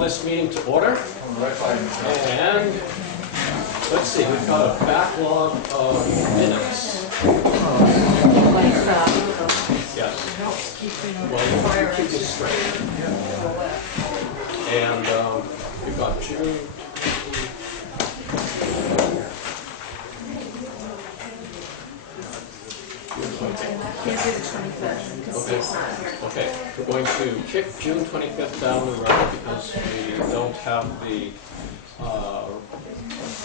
This meeting to order, and let's see, we've got a backlog of minutes. Yes. Well, you keep it straight. And we've got June. Okay, we're going to kick June 25th down the road because we don't have the,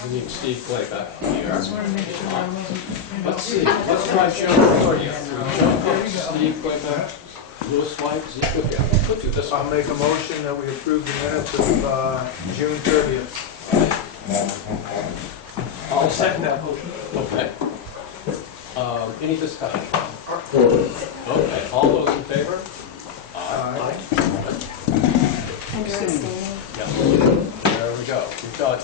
we need Steve Clay back here. Let's see, let's try June 30th. Joe Cook, Steve Clay back, Louis White, Zeke again. We'll do this one. I'll make a motion that we approve the minutes of June 30th. I'll second that motion. Okay. Any discussion? Okay, all those in favor? Aye. And you're abstaining? Yes. There we go. We've got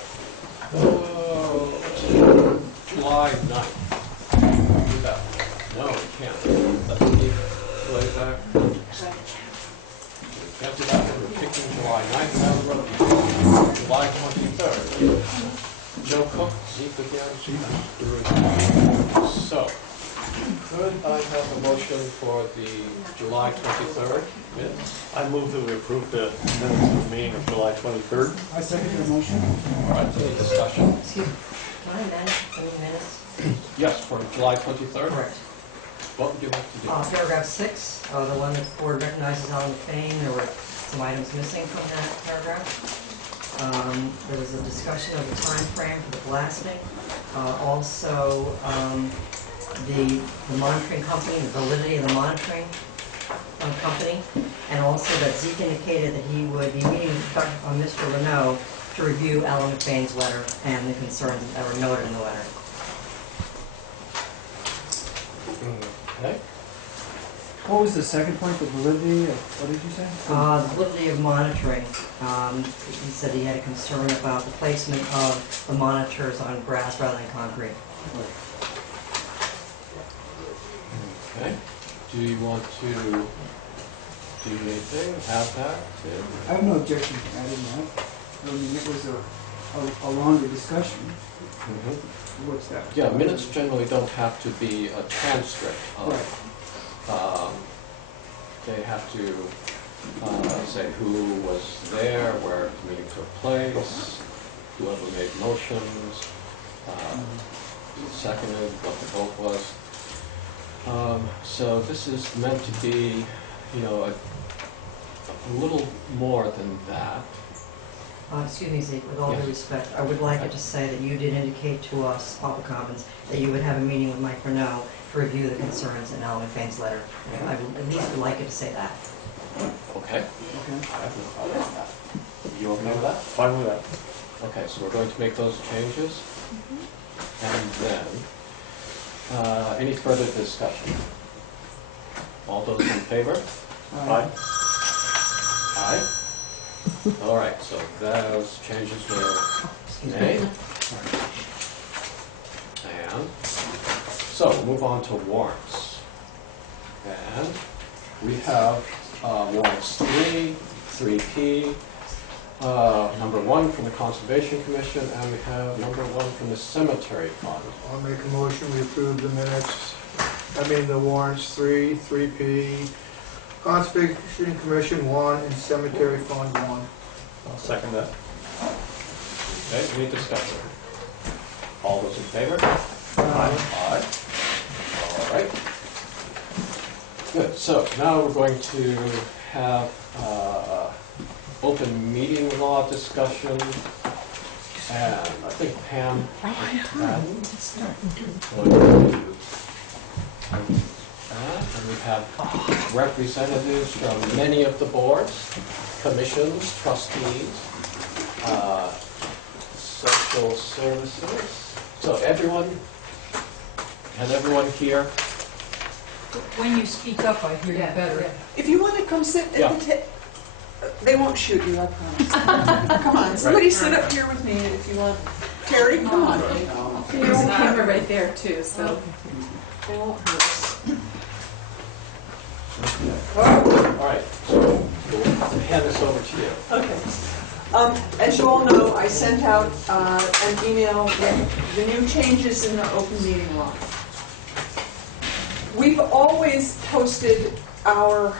July 9th. Do that. No, we can't. Let's keep way back. We can't do that one. We're picking July 9th down the road. July 23rd. Joe Cook, Zeke again. So, could I have a motion for the July 23rd minutes? I move that we approve the minutes of the meeting of July 23rd. I second the motion. All right, any discussion? Excuse me, can I amend any minutes? Yes, for July 23rd? Correct. What would you like to do? Paragraph 6, the one that the board recognizes Alan Fain, there were some items missing from that paragraph. There was a discussion of the time frame for the blasting. Also, the monitoring company, the validity of the monitoring company, and also that Zeke indicated that he would be meeting with Mr. Renault to review Alan Fain's letter and the concerns that were noted in the letter. Okay. What was the second point, the validity of, what did you say? The validity of monitoring. He said he had a concern about the placement of the monitors on grass rather than concrete. Okay. Do you want to do anything? Have that? I have no objection to adding that. I mean, it was a longer discussion. What's that? Yeah, minutes generally don't have to be a transcript of. Right. They have to say who was there, where the meeting took place, whoever made motions, seconded, what the vote was. So this is meant to be, you know, a little more than that. Excuse me, Zeke, with all due respect, I would like it to say that you did indicate to us, Papa Commons, that you would have a meeting with Mike Renault to review the concerns in Alan Fain's letter. I would at least like it to say that. Okay. Okay. I have no problem with that. You okay with that? Fine with that. Okay, so we're going to make those changes. And then, any further discussion? All those in favor? Aye. Aye. All right, so those changes were made. And so we'll move on to warrants. And we have warrants 3, 3P, number 1 from the Conservation Commission, and we have number 1 from the Cemetery Fund. I'll make a motion, we approve the minutes, the warrants 3, 3P, Conservation Commission 1, and Cemetery Fund 1. I'll second that. Okay, any discussion? All those in favor? Aye. Aye. All right. Good. So now we're going to have open meeting law discussion, and I think Pam. And we have representatives from many of the boards, commissions, trustees, social services. So everyone here? When you speak up, I hear you better. If you want to come sit at Yeah. the table. They won't shoot you, I promise. Come on, somebody sit up here with me if you want. Terry, come on. There's a camera right there too, so. They won't hurt us. All right, so we'll hand this over to you. Okay. As you all know, I sent out an email with the new changes in the open meeting law. We've always posted our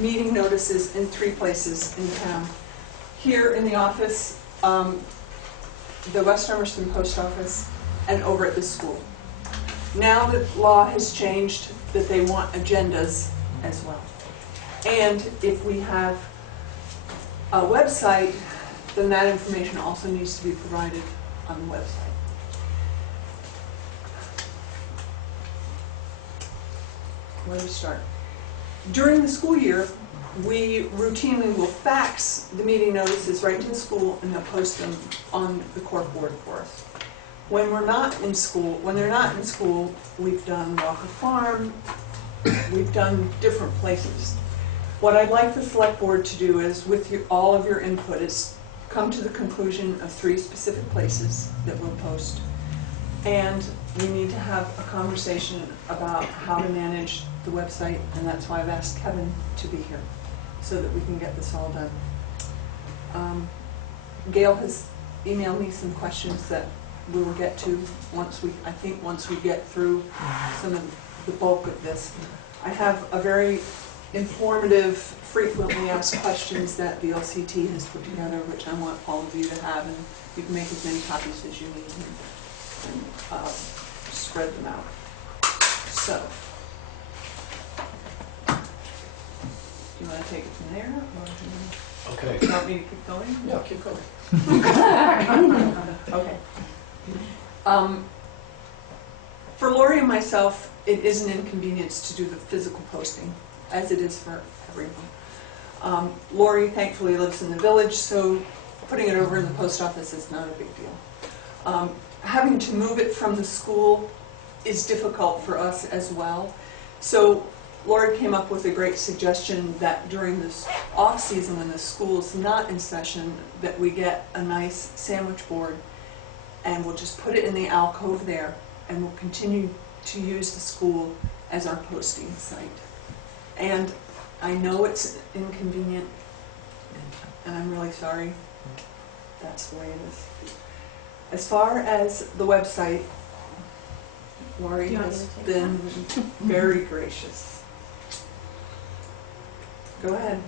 meeting notices in 3 places in town. Here in the office, the West Dummerston Post Office, and over at the school. Now the law has changed that they want agendas as well. And if we have a website, then that information also needs to be provided on the website. Where to start? During the school year, we routinely will fax the meeting notices right to the school and they'll post them on the cork board for us. When they're not in school, we've done Walker Farm, we've done different places. What I'd like the select board to do is, with all of your input, is come to the conclusion of 3 specific places that we'll post. And we need to have a conversation about how to manage the website, and that's why I've asked Kevin to be here, so that we can get this all done. Gail has emailed me some questions that we will get to once we get through some of the bulk of this. I have a very informative, frequently asked questions that the LCT has put together, which I want all of you to have, and you can make as many copies as you need and spread them out. So, do you want to take it from there, or Okay. do you want me to keep going? Yeah, keep going. Okay. For Lori and myself, it is an inconvenience to do the physical posting, as it is for everyone. Lori thankfully lives in the village, so putting it over in the post office is not a big deal. Having to move it from the school is difficult for us as well. So Lori came up with a great suggestion that during this off-season, when the school's not in session, that we get a nice sandwich board and we'll just put it in the alcove there, and we'll continue to use the school as our posting site. And I know it's inconvenient, and I'm really sorry. That's the way it is. As far as the website, Lori has been very gracious. Go ahead.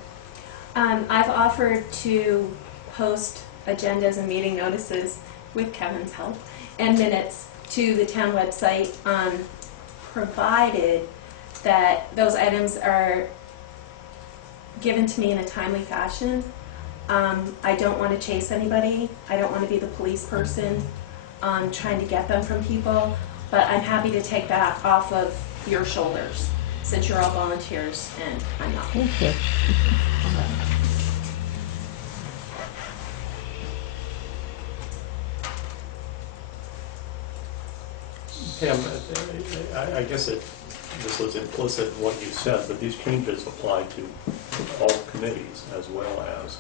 I've offered to post agendas and meeting notices with Kevin's help and minutes to the town website, provided that those items are given to me in a timely fashion. I don't want to chase anybody. I don't want to be the police person trying to get them from people, but I'm happy to take that off of your shoulders since you're all volunteers and I'm not. Thank you. Pam, I guess this was implicit in what you said, but these changes apply to all committees as well as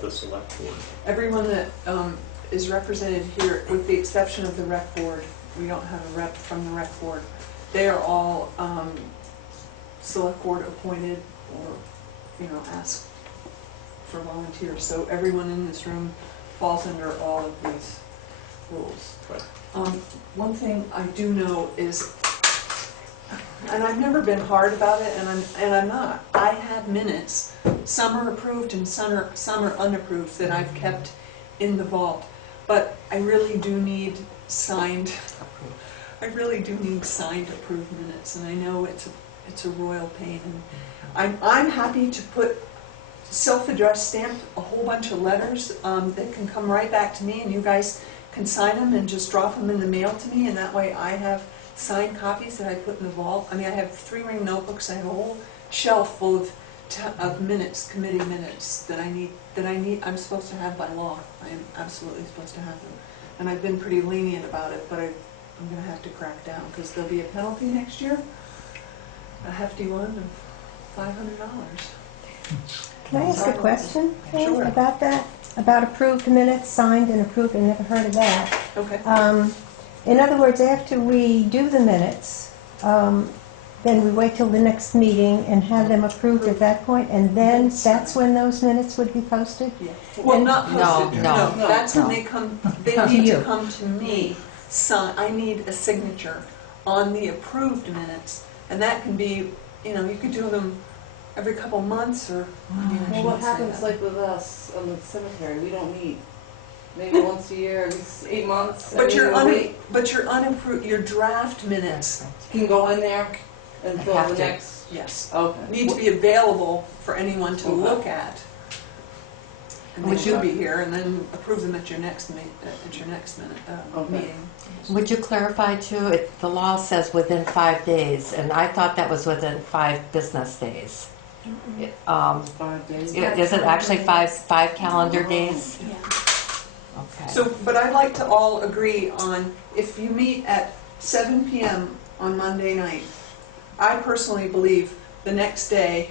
the select board. Everyone that is represented here, with the exception of the rec board, we don't have a rep from the rec board. They are all select board appointed or, asked for volunteers. So everyone in this room falls under all of these rules. Right. One thing I do know is, and I've never been hard about it, and I'm not. I have minutes. Some are approved and some are unapproved that I've kept in the vault. But I really do need signed. I really do need signed approved minutes, and I know it's a royal pain. And I'm happy to put self-addressed stamped a whole bunch of letters that can come right back to me, and you guys can sign them and just drop them in the mail to me, and that way I have signed copies that I put in the vault. I mean, I have 3-ring notebooks. I have a whole shelf full of minutes, committee minutes that I need. I'm supposed to have by law. I am absolutely supposed to have them, and I've been pretty lenient about it. But I'm going to have to crack down because there'll be a penalty next year, a hefty one of $500. Can I ask a question Sure. about that? About approved minutes, signed and approved, I never heard of that. Okay. In other words, after we do the minutes, then we wait till the next meeting and have them approved at that point, and then that's when those minutes would be posted? Yeah. Well, And- not posted, No, no, that's when no. they come, they To need to you. come to me, sign, I need a signature on the approved minutes, and that can be, you know, you could do them every couple months, or, I mean, I Well, what shouldn't say happens that. like with us on the cemetery, we don't meet, maybe once a year, at least 8 months. But your we your unapproved, your draft minutes, can go in there until Have the to. next, yes, okay. need to be available for anyone to Okay. look at. And they Would should you- be here, and then approve them at your next minute, Okay. meeting. Would you clarify too, the law says within 5 days, and I thought that was within 5 business days. 5 days. Is it actually five calendar days? Yeah. Okay. So, but I'd like to all agree on, if you meet at 7 PM on Monday night, I personally believe the next day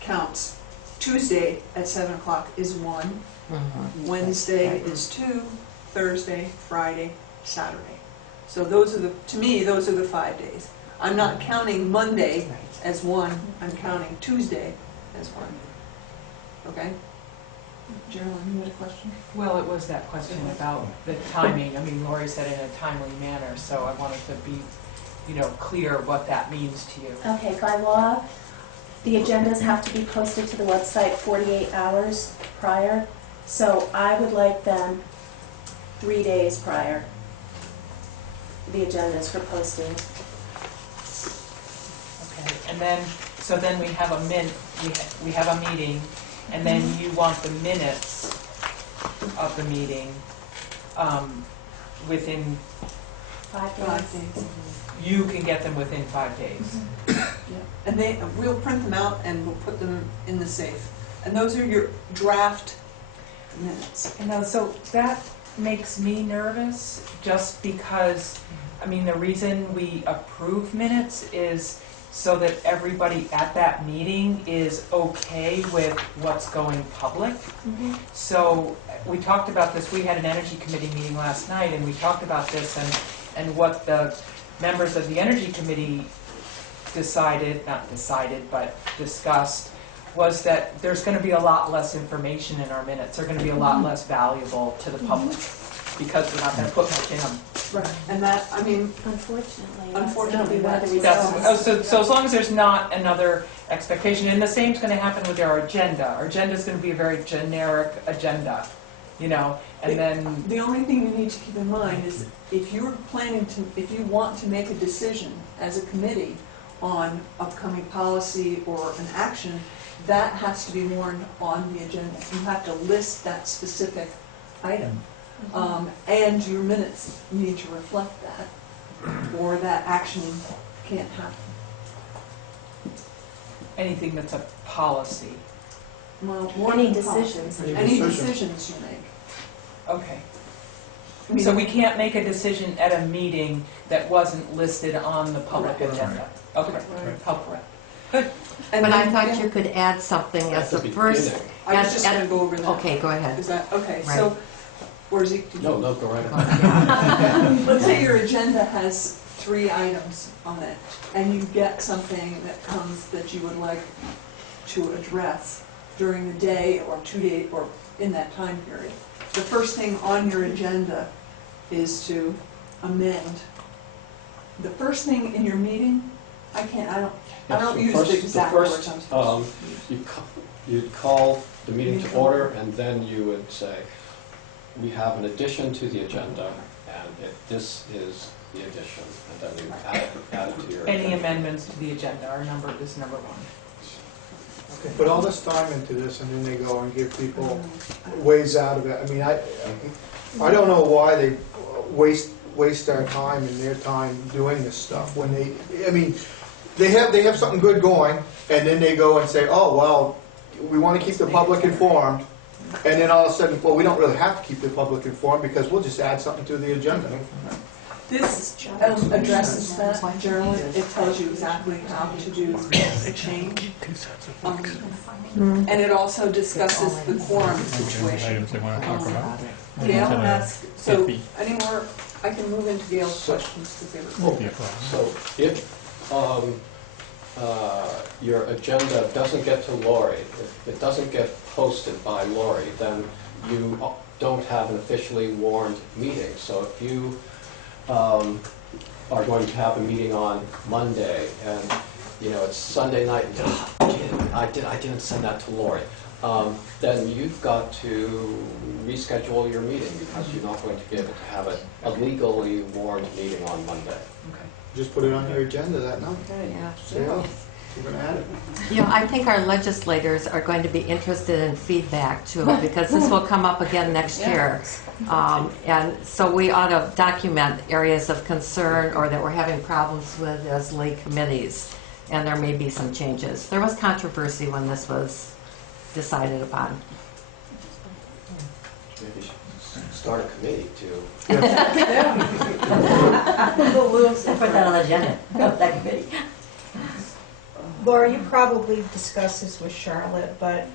counts. Tuesday at 7 o'clock is 1, Mhm. Wednesday is 2, Thursday, Friday, Saturday. So those are the, to me, those are the 5 days. I'm not counting Monday as 1, I'm counting Tuesday as 1. Okay? Geraldine, you had a question? Well, it was that question about the timing. I mean, Lori said in a timely manner, so I wanted to be, clear what that means to you. Okay, by law, the agendas have to be posted to the website 48 hours prior, so I would like them 3 days prior, the agendas for posting. Okay, and then, so then we have we have a meeting, and then you want the minutes of the meeting within, 5 days. 5 days. you can get them within 5 days. And we'll print them out and we'll put them in the safe. And those are your draft minutes. So that makes me nervous, just because, the reason we approve minutes is so that everybody at that meeting is okay with what's going public. Mhm. So we talked about this, we had an energy committee meeting last night, and we talked about this, and what the members of the energy committee but discussed, was that there's going to be a lot less information in our minutes. They're going to be a lot less valuable to the public, because we're not going to put much in them. Right. And that, Unfortunately. Unfortunately, That's gonna be that's- one of the results. So as long as there's not another expectation, and the same's going to happen with our agenda. Our agenda's going to be a very generic agenda, and then, the only thing you need to keep in mind is if you want to make a decision as a committee on upcoming policy or an action, that has to be warned on the agenda. You have to list that specific item. And your minutes need to reflect that, or that action can't happen. anything that's a policy. Well, more Any than policy. decisions. Any decisions you make. Okay. I mean, So we can't make a decision at a meeting that wasn't listed on the public Correct. agenda? Okay, helpful. and But I then- thought you could add something At as the the first. beginning. I was at- just gonna go over that. Okay, go ahead. Is that, okay, Right. so, or Zeke, did you? No, go right ahead. Let's say your agenda has 3 items on it, and you get something that comes that you would like to address during the day or 2 days, or in that time period. The first thing on your agenda is to amend. The first thing in your meeting, I don't use the exact words I'm supposed to use. You'd call the meeting to order, and then you would say, we have an addition to the agenda, and this is the addition, and then you add it to your agenda. Any amendments to the agenda are numbered as number 1. They put all this time into this, and then they go and give people ways out of it. I mean, I don't know why they waste our time and their time doing this stuff when they have something good going, and then they go and say, oh, well, we want to keep the public informed, and then all of a sudden, well, we don't really have to keep the public informed because we'll just add something to the agenda. This addresses that, Geraldine. It tells you exactly how to do a change. And it also discusses the quorum situation. Gail asked, so any more, I can move into Gail's questions because they were. So if your agenda doesn't get to Lori, if it doesn't get posted by Lori, then you don't have an officially warned meeting. So if you are going to have a meeting on Monday and it's Sunday night and I didn't send that to Lori, then you've got to reschedule your meeting because you're not going to be able to have a legally warned meeting on Monday. Just put it on your agenda that night. Yeah. Yeah, we're gonna add it. I think our legislators are going to be interested in feedback too, because this will come up again next year. And so we ought to document areas of concern or that we're having problems with as lay committees, and there may be some changes. There was controversy when this was decided upon. Maybe you should start a committee to. Put that on the agenda, that committee. Laura, you probably discussed this with Charlotte, but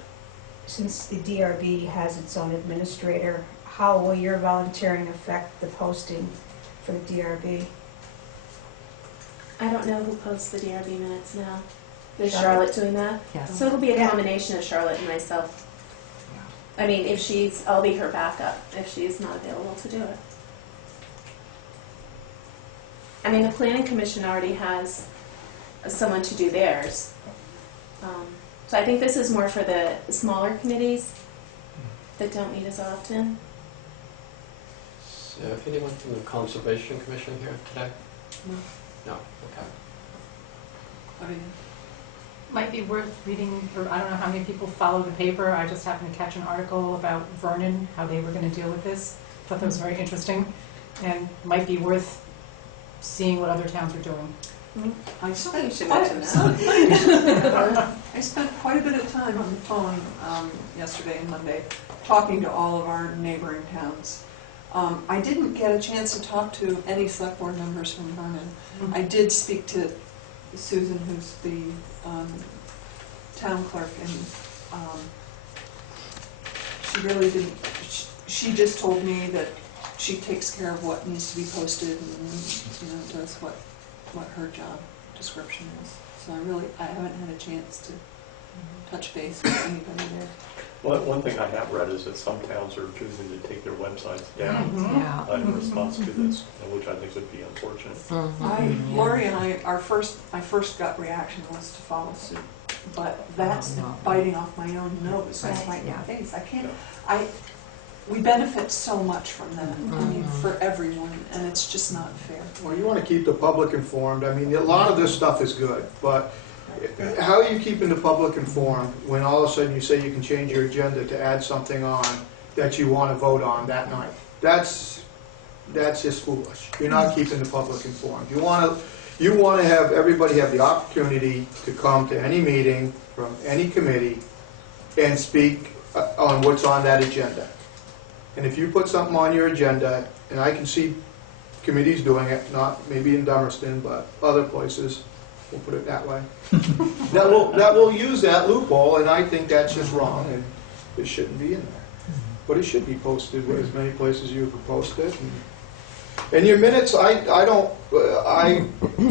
since the DRB has its own administrator, how will your volunteering affect the posting for the DRB? I don't know who posts the DRB minutes now. Is Charlotte. Charlotte doing that? Yes. So it'll be a Yeah. combination of Charlotte and myself. I mean, I'll be her backup if she's not available to do it. I mean, the planning commission already has someone to do theirs. So I think this is more for the smaller committees that don't meet as often. So, anyone from the Conservation Commission here today? No, okay. I mean, Might be worth reading, or I don't know how many people follow the paper. I just happened to catch an article about Vernon, how they were going to deal with this. Thought that was very interesting, and might be worth seeing what other towns are doing. I You should spent mention that. I spent quite a bit of time on the phone yesterday and Monday talking to all of our neighboring towns. I didn't get a chance to talk to any select board members from Vernon. I did speak to Susan, who's the town clerk, and she really didn't, she just told me that she takes care of what needs to be posted and does what her job description is. So I haven't had a chance to touch base with anybody there. Well, one thing I have read is that some towns are choosing to take their websites down Yeah. in response to this, which I think would be unfortunate. Lori and my first gut reaction was to follow suit, but that's biting off my own nose, that's right in my face. I can't, we benefit so much from that, I mean, for everyone, and it's just not fair. Well, you want to keep the public informed. I mean, a lot of this stuff is good, but how are you keeping the public informed when all of a sudden you say you can change your agenda to add something on that you want to vote on that night? That's just foolish. You're not keeping the public informed. You want to have everybody have the opportunity to come to any meeting from any committee and speak on what's on that agenda. And if you put something on your agenda, and I can see committees doing it, not maybe in Dummerston, but other places, we'll put it that way, that will use that loophole, and I think that's just wrong, and it shouldn't be in there. But it should be posted with as many places you can post it. And your minutes, I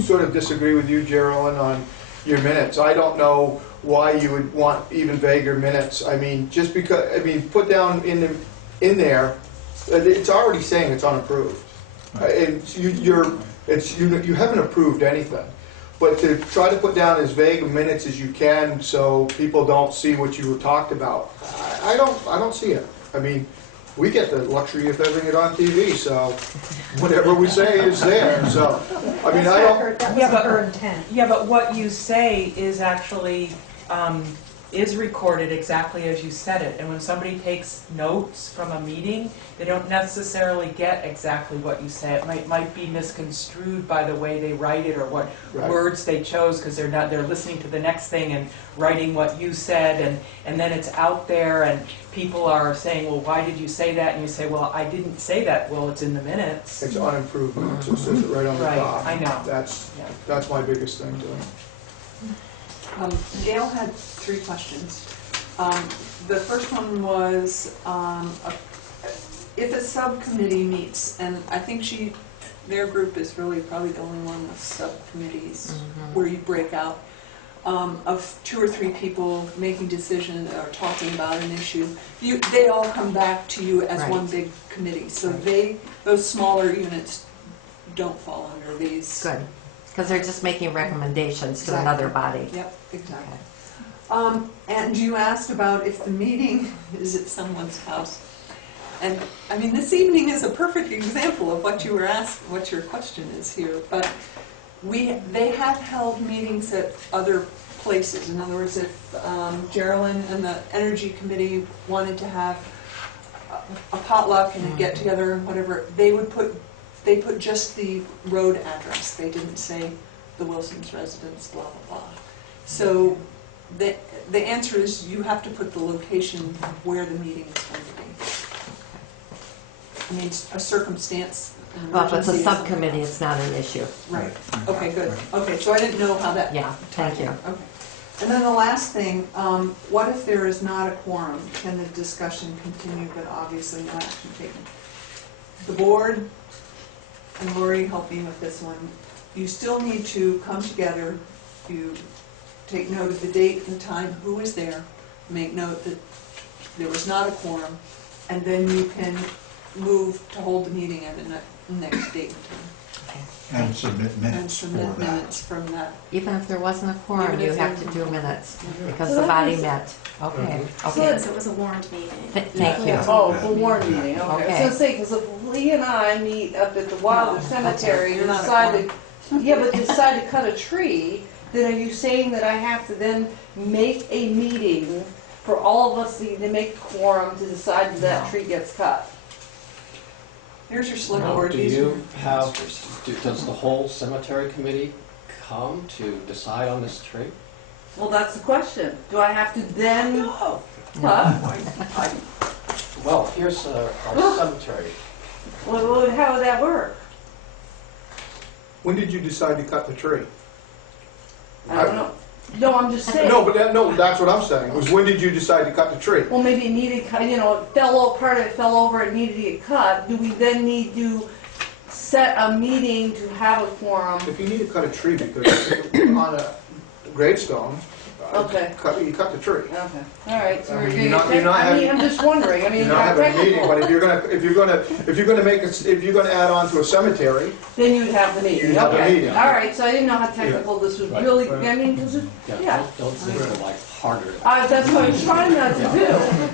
sort of disagree with you, Geraldine, on your minutes. I don't know why you would want even vaguer minutes. I mean, just because, put down in there, it's already saying it's unapproved. And you haven't approved anything. But to try to put down as vague minutes as you can so people don't see what you talked about, I don't see it. I mean, we get the luxury of having it on TV, so whatever we say is there. So, I mean, I don't. That was her intent. Yeah, but what you say is actually is recorded exactly as you said it. And when somebody takes notes from a meeting, they don't necessarily get exactly what you say. It might be misconstrued by the way they write it or what Right. words they chose, because they're listening to the next thing and writing what you said, and then it's out there and people are saying, well, why did you say that? And you say, well, I didn't say that. Well, it's in the minutes. It's unimproved minutes, it says it right on the Right, top. I know. That's my biggest thing to it. Gail had 3 questions. The first one was, if a subcommittee meets, and I think their group is really probably the only one with subcommittees where you break out, of 2 or 3 people making decisions or talking about an issue, they all come back to you as Right. one big committee. So those smaller units don't fall under these. Good, because they're just making recommendations to Exactly. another body. Yep, exactly. And you asked about if the meeting is at someone's house. And, I mean, this evening is a perfect example of what you were asking, what your question is here. But they have held meetings at other places. In other words, if Geraldine and the Energy Committee wanted to have a potluck and a get-together and whatever, they put just the road address. They didn't say the Wilson's residence, blah, blah, blah. So the answer is you have to put the location where the meeting is going to be. I mean, a circumstance. An Well, if it's a emergency is- subcommittee, it's not an issue. Right, okay, good. Okay, so I didn't know how that. Yeah, thank you. Okay. And then the last thing, what if there is not a quorum? Can the discussion continue, but obviously no action taken? The board, and Lori helped me with this one, you still need to come together, you take note of the date and the time, who was there, make note that there was not a quorum, and then you can move to hold the meeting at the next date and time. And submit And minutes for submit that. minutes from that. Even if there wasn't a quorum, Even you if have there- to do minutes, because So the that body means- met. Okay, So okay. it was a warned meeting. Thank you. Oh, for warrant meeting, okay. I was Okay. gonna say, because if Lee and I meet up at the Wilder Cemetery You're and not a decide to decide to cut a tree, then are you saying that I have to then make a meeting for all of us to make a quorum to decide that that No. tree gets cut? Here's your select Now, board. do These are you your have, answers. does the whole cemetery committee come to decide on this tree? Well, that's the question. Do I have to then, No. what? Well, here's our cemetery. How would that work? When did you decide to cut the tree? I don't know. No, I'm just saying. No, that's what I'm saying, was when did you decide to cut the tree? Well, maybe it needed, part of it fell over, it needed to get cut. Do we then need to set a meeting to have a quorum? If you need to cut a tree because on a gravestone, Okay. you cut the tree. Okay, all right, so I we're mean, getting, I'm just wondering, I mean, You're not having a meeting, technical, but if you're gonna add on to a cemetery, then you'd have the meeting, You'd have the okay. meeting. All right, so I didn't know how technical this was Right. really, I mean, because it, yeah. Don't think of like harder. That's what I was trying not to do,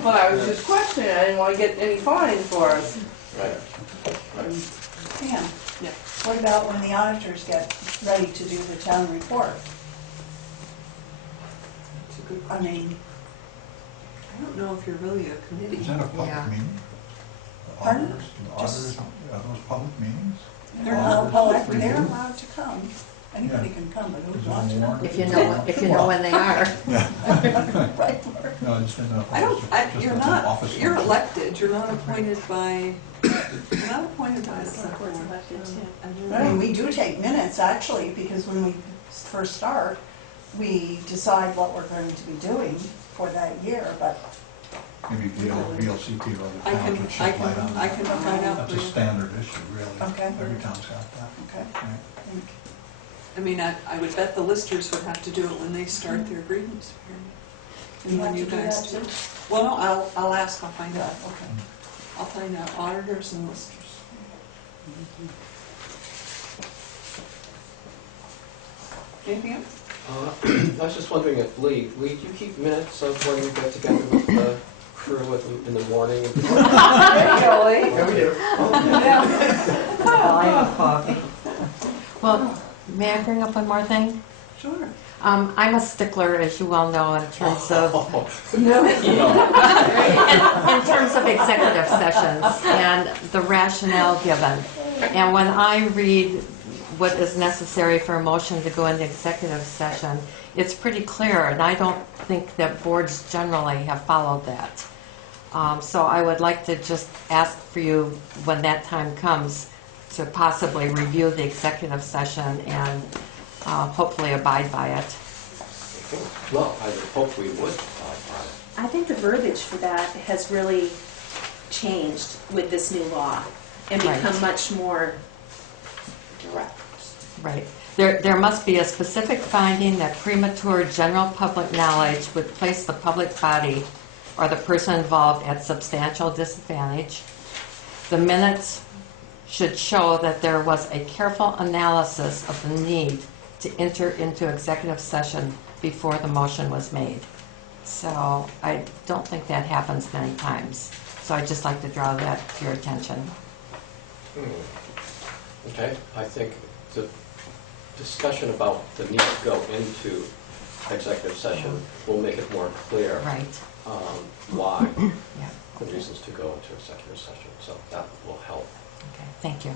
but I was just questioning, I didn't want to get any fines for us. Right. Pam, Yeah. what about when the auditors get ready to do the town report? It's a good I question. mean, I don't know if you're really a committee. Is that a public Yeah. meeting? The Pardon? auditors, are those public meetings? They're well, not they're allowed to come. Anybody can come, but Is who there a wants to? warrant? If you know when they are. Right. No, I just didn't know if I it don't, was I, just you're an not, office you're function. elected, you're not appointed by, you're not appointed by the select board. Elected too. I mean, we do take minutes, actually, because when we first start, we decide what we're going to be doing for that year, but Maybe VLCT or other I towns can, would I shed light can, on I that. can find out That's for a you. standard issue, really. Okay. Every town's got that. okay. Right. I mean, I would bet the listers would have to do it when they start their grievance period. And when you guys do. Well, no, I'll ask, I'll find out. Okay. I'll find out auditors and listers. Anything else? I was just wondering if Lee, do you keep minutes of when you get together with the crew in the morning? There you go, Lee. Yeah, we do. Well, I have coffee. Well, may I bring up one more thing? Sure. I'm a stickler, as you well know, in terms of No. in terms of executive sessions and the rationale given. And when I read what is necessary for a motion to go into executive session, it's pretty clear, and I don't think that boards generally have followed that. So I would like to just ask for you, when that time comes, to possibly review the executive session and hopefully abide by it. Well, I would hope we would abide by it. I think the verbiage for that has really changed with this new law and become Right. much more direct. Right. There must be a specific finding that premature general public knowledge would place the public body or the person involved at substantial disadvantage. The minutes should show that there was a careful analysis of the need to enter into executive session before the motion was made. So I don't think that happens many times. So I'd just like to draw that to your attention. Okay, I think the discussion about the need to go into executive session will make it more clear Right. why, Yeah. the reasons to go into executive session, so that will help. Okay. Thank you.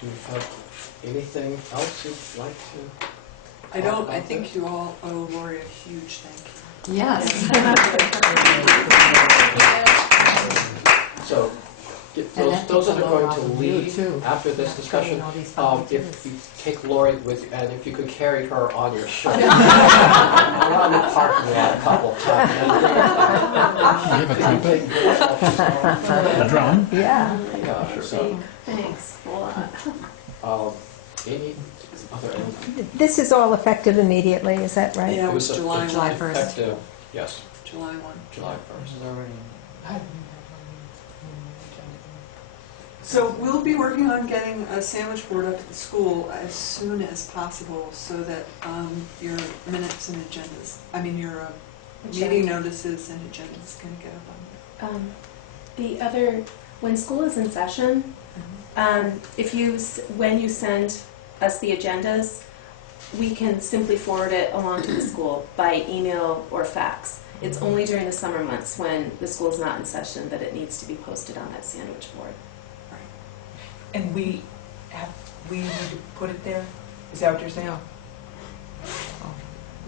Do you have anything else you'd like to? I don't, I think you all owe Lori a huge thank you. Yes. So, those that are going to leave after this discussion, all these if you take Lori with, and if you could carry her on your shoulder. Around the parking lot a couple of times. You have a trumpet? A drum? Yeah. Yeah, so, Thanks a lot. any other? This is all effective immediately, is that right? Yeah, it was July July 1. 1st. Effective, yes, July 1. July 1st. So we'll be working on getting a sandwich board up at the school as soon as possible so that your minutes and agendas, your meeting notices and agendas can get up on When school is in session, when you send us the agendas, we can simply forward it along to the school by email or fax. It's only during the summer months when the school's not in session that it needs to be posted on that sandwich board. And we need to put it there? Is that what you're saying?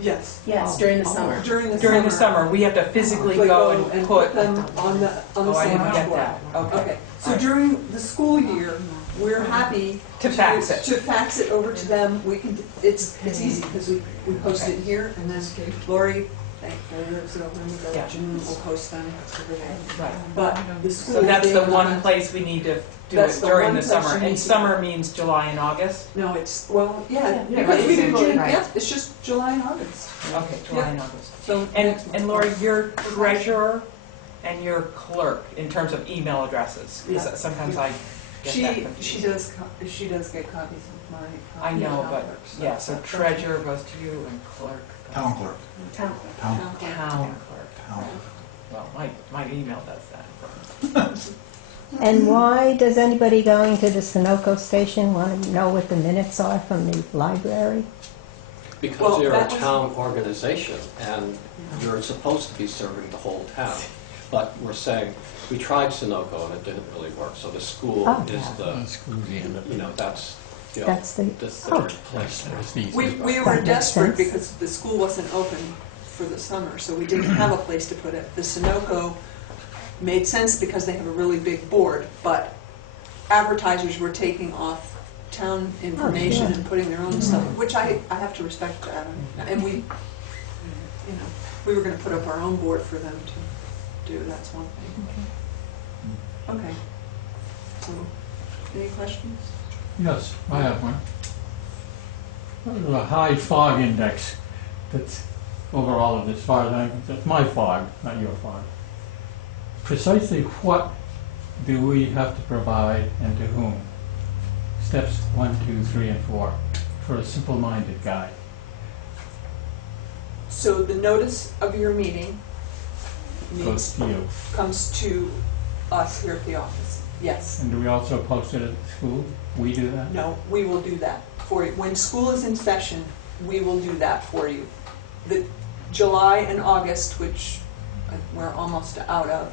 Yes. Yes, during the summer. During the summer, we have to physically go and put them on the I didn't sandwich get board. that. Okay, so during the school year, we're happy To fax it. To fax it over to them. We can, it's easy because we post it here and then Lori, lives over in the village and we'll post them over there. Right. But the school. So that's the being one on- place we need to do That's it the during one the place summer. you And need to- summer means July and August? No, it's, well, yeah, Yeah, because we do June, right. yeah, it's just July and August. Okay, July and August. So. And Lori, you're treasurer and you're clerk in terms of email addresses. 'Cause Yeah. sometimes I get that She confused. does get copies of my. I know, email but, clerks, yeah, so treasurer goes to you and clerk. Town clerk. Town. Town. Town clerk. Town clerk. Town. Well, my email does that. And why does anybody going to the Sunoco station want to know what the minutes are from the library? Because Well, you're a that was- town organization and you're supposed to be serving the whole town. But we're saying, we tried Sunoco and it didn't really work, so the school Oh, is the, that's, That's the, the oh, third place. We That were makes desperate sense. because the school wasn't open for the summer, so we didn't have a place to put it. The Sunoco made sense because they have a really big board, but advertisers were taking off town information sure. and putting their own stuff, which I have to respect that. And we were gonna put up our own board for them to do, that's one thing. Okay. So, any questions? Yes, I have one. The high fog index that's over all of this, as far as that's my fog, not your fog. Precisely what do we have to provide and to whom? Steps 1, 2, 3, and 4 for a simple-minded guy. So the notice of your meeting Goes to you. comes to us here at the office. Yes. And do we also post it at the school? We do that? No, we will do that for you. When school is in session, we will do that for you. The July and August, which we're almost out of,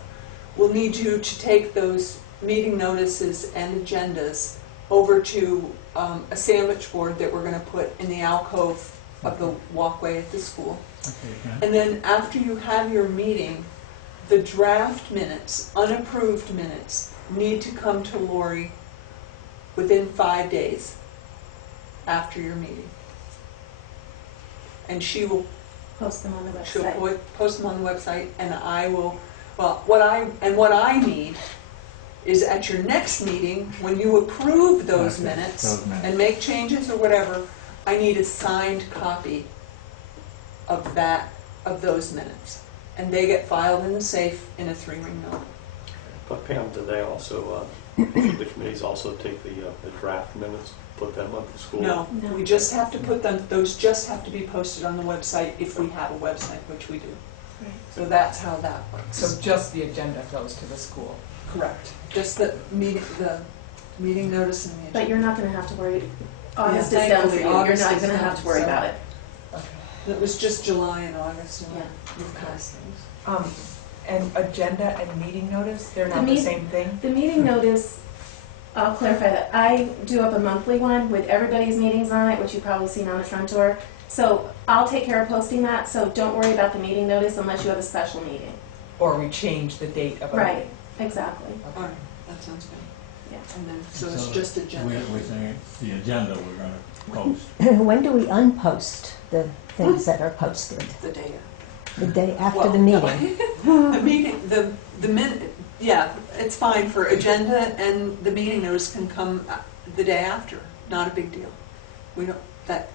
we'll need you to take those meeting notices and agendas over to a sandwich board that we're going to put in the alcove of the walkway at the school. Okay. And then after you have your meeting, the draft minutes, unapproved minutes, need to come to Lori within 5 days after your meeting. And she will Post them on the she'll website. post them on the website, and I will, well, what I need is at your next meeting, when you approve those Okay, minutes those minutes. and make changes or whatever, I need a signed copy of those minutes. And they get filed in the safe in a 3-ring note. But Pam, do they also, the committees also take the draft minutes, put them up at the school? No, No. we just have to put them, those just have to be posted on the website if we have a website, which we do. Right. So that's how that works. So just the agenda goes to the school. Correct. Just the meeting notice and the agenda. But you're not gonna have to worry, August is Yeah, done for thankfully, you, you're August not is gonna done, have to worry so- about it. It was just July and August, and Yeah. you've passed things. And agenda and meeting notice, they're The not the meet- same thing? The meeting notice, I'll clarify that, I do up a monthly one with everybody's meetings on it, which you've probably seen on the front door. So I'll take care of posting that, so don't worry about the meeting notice unless you have a special meeting. Or we change the date of a Right, meeting? exactly. All right, that sounds good. Yeah. And then, so it's just agenda. We're saying it's the agenda we're gonna post. When do we unpost the things that are posted? The day. The day after Well, the meeting? The meeting, the minute, yeah, it's fine for agenda, and the meeting notice can come the day after. Not a big deal. We don't,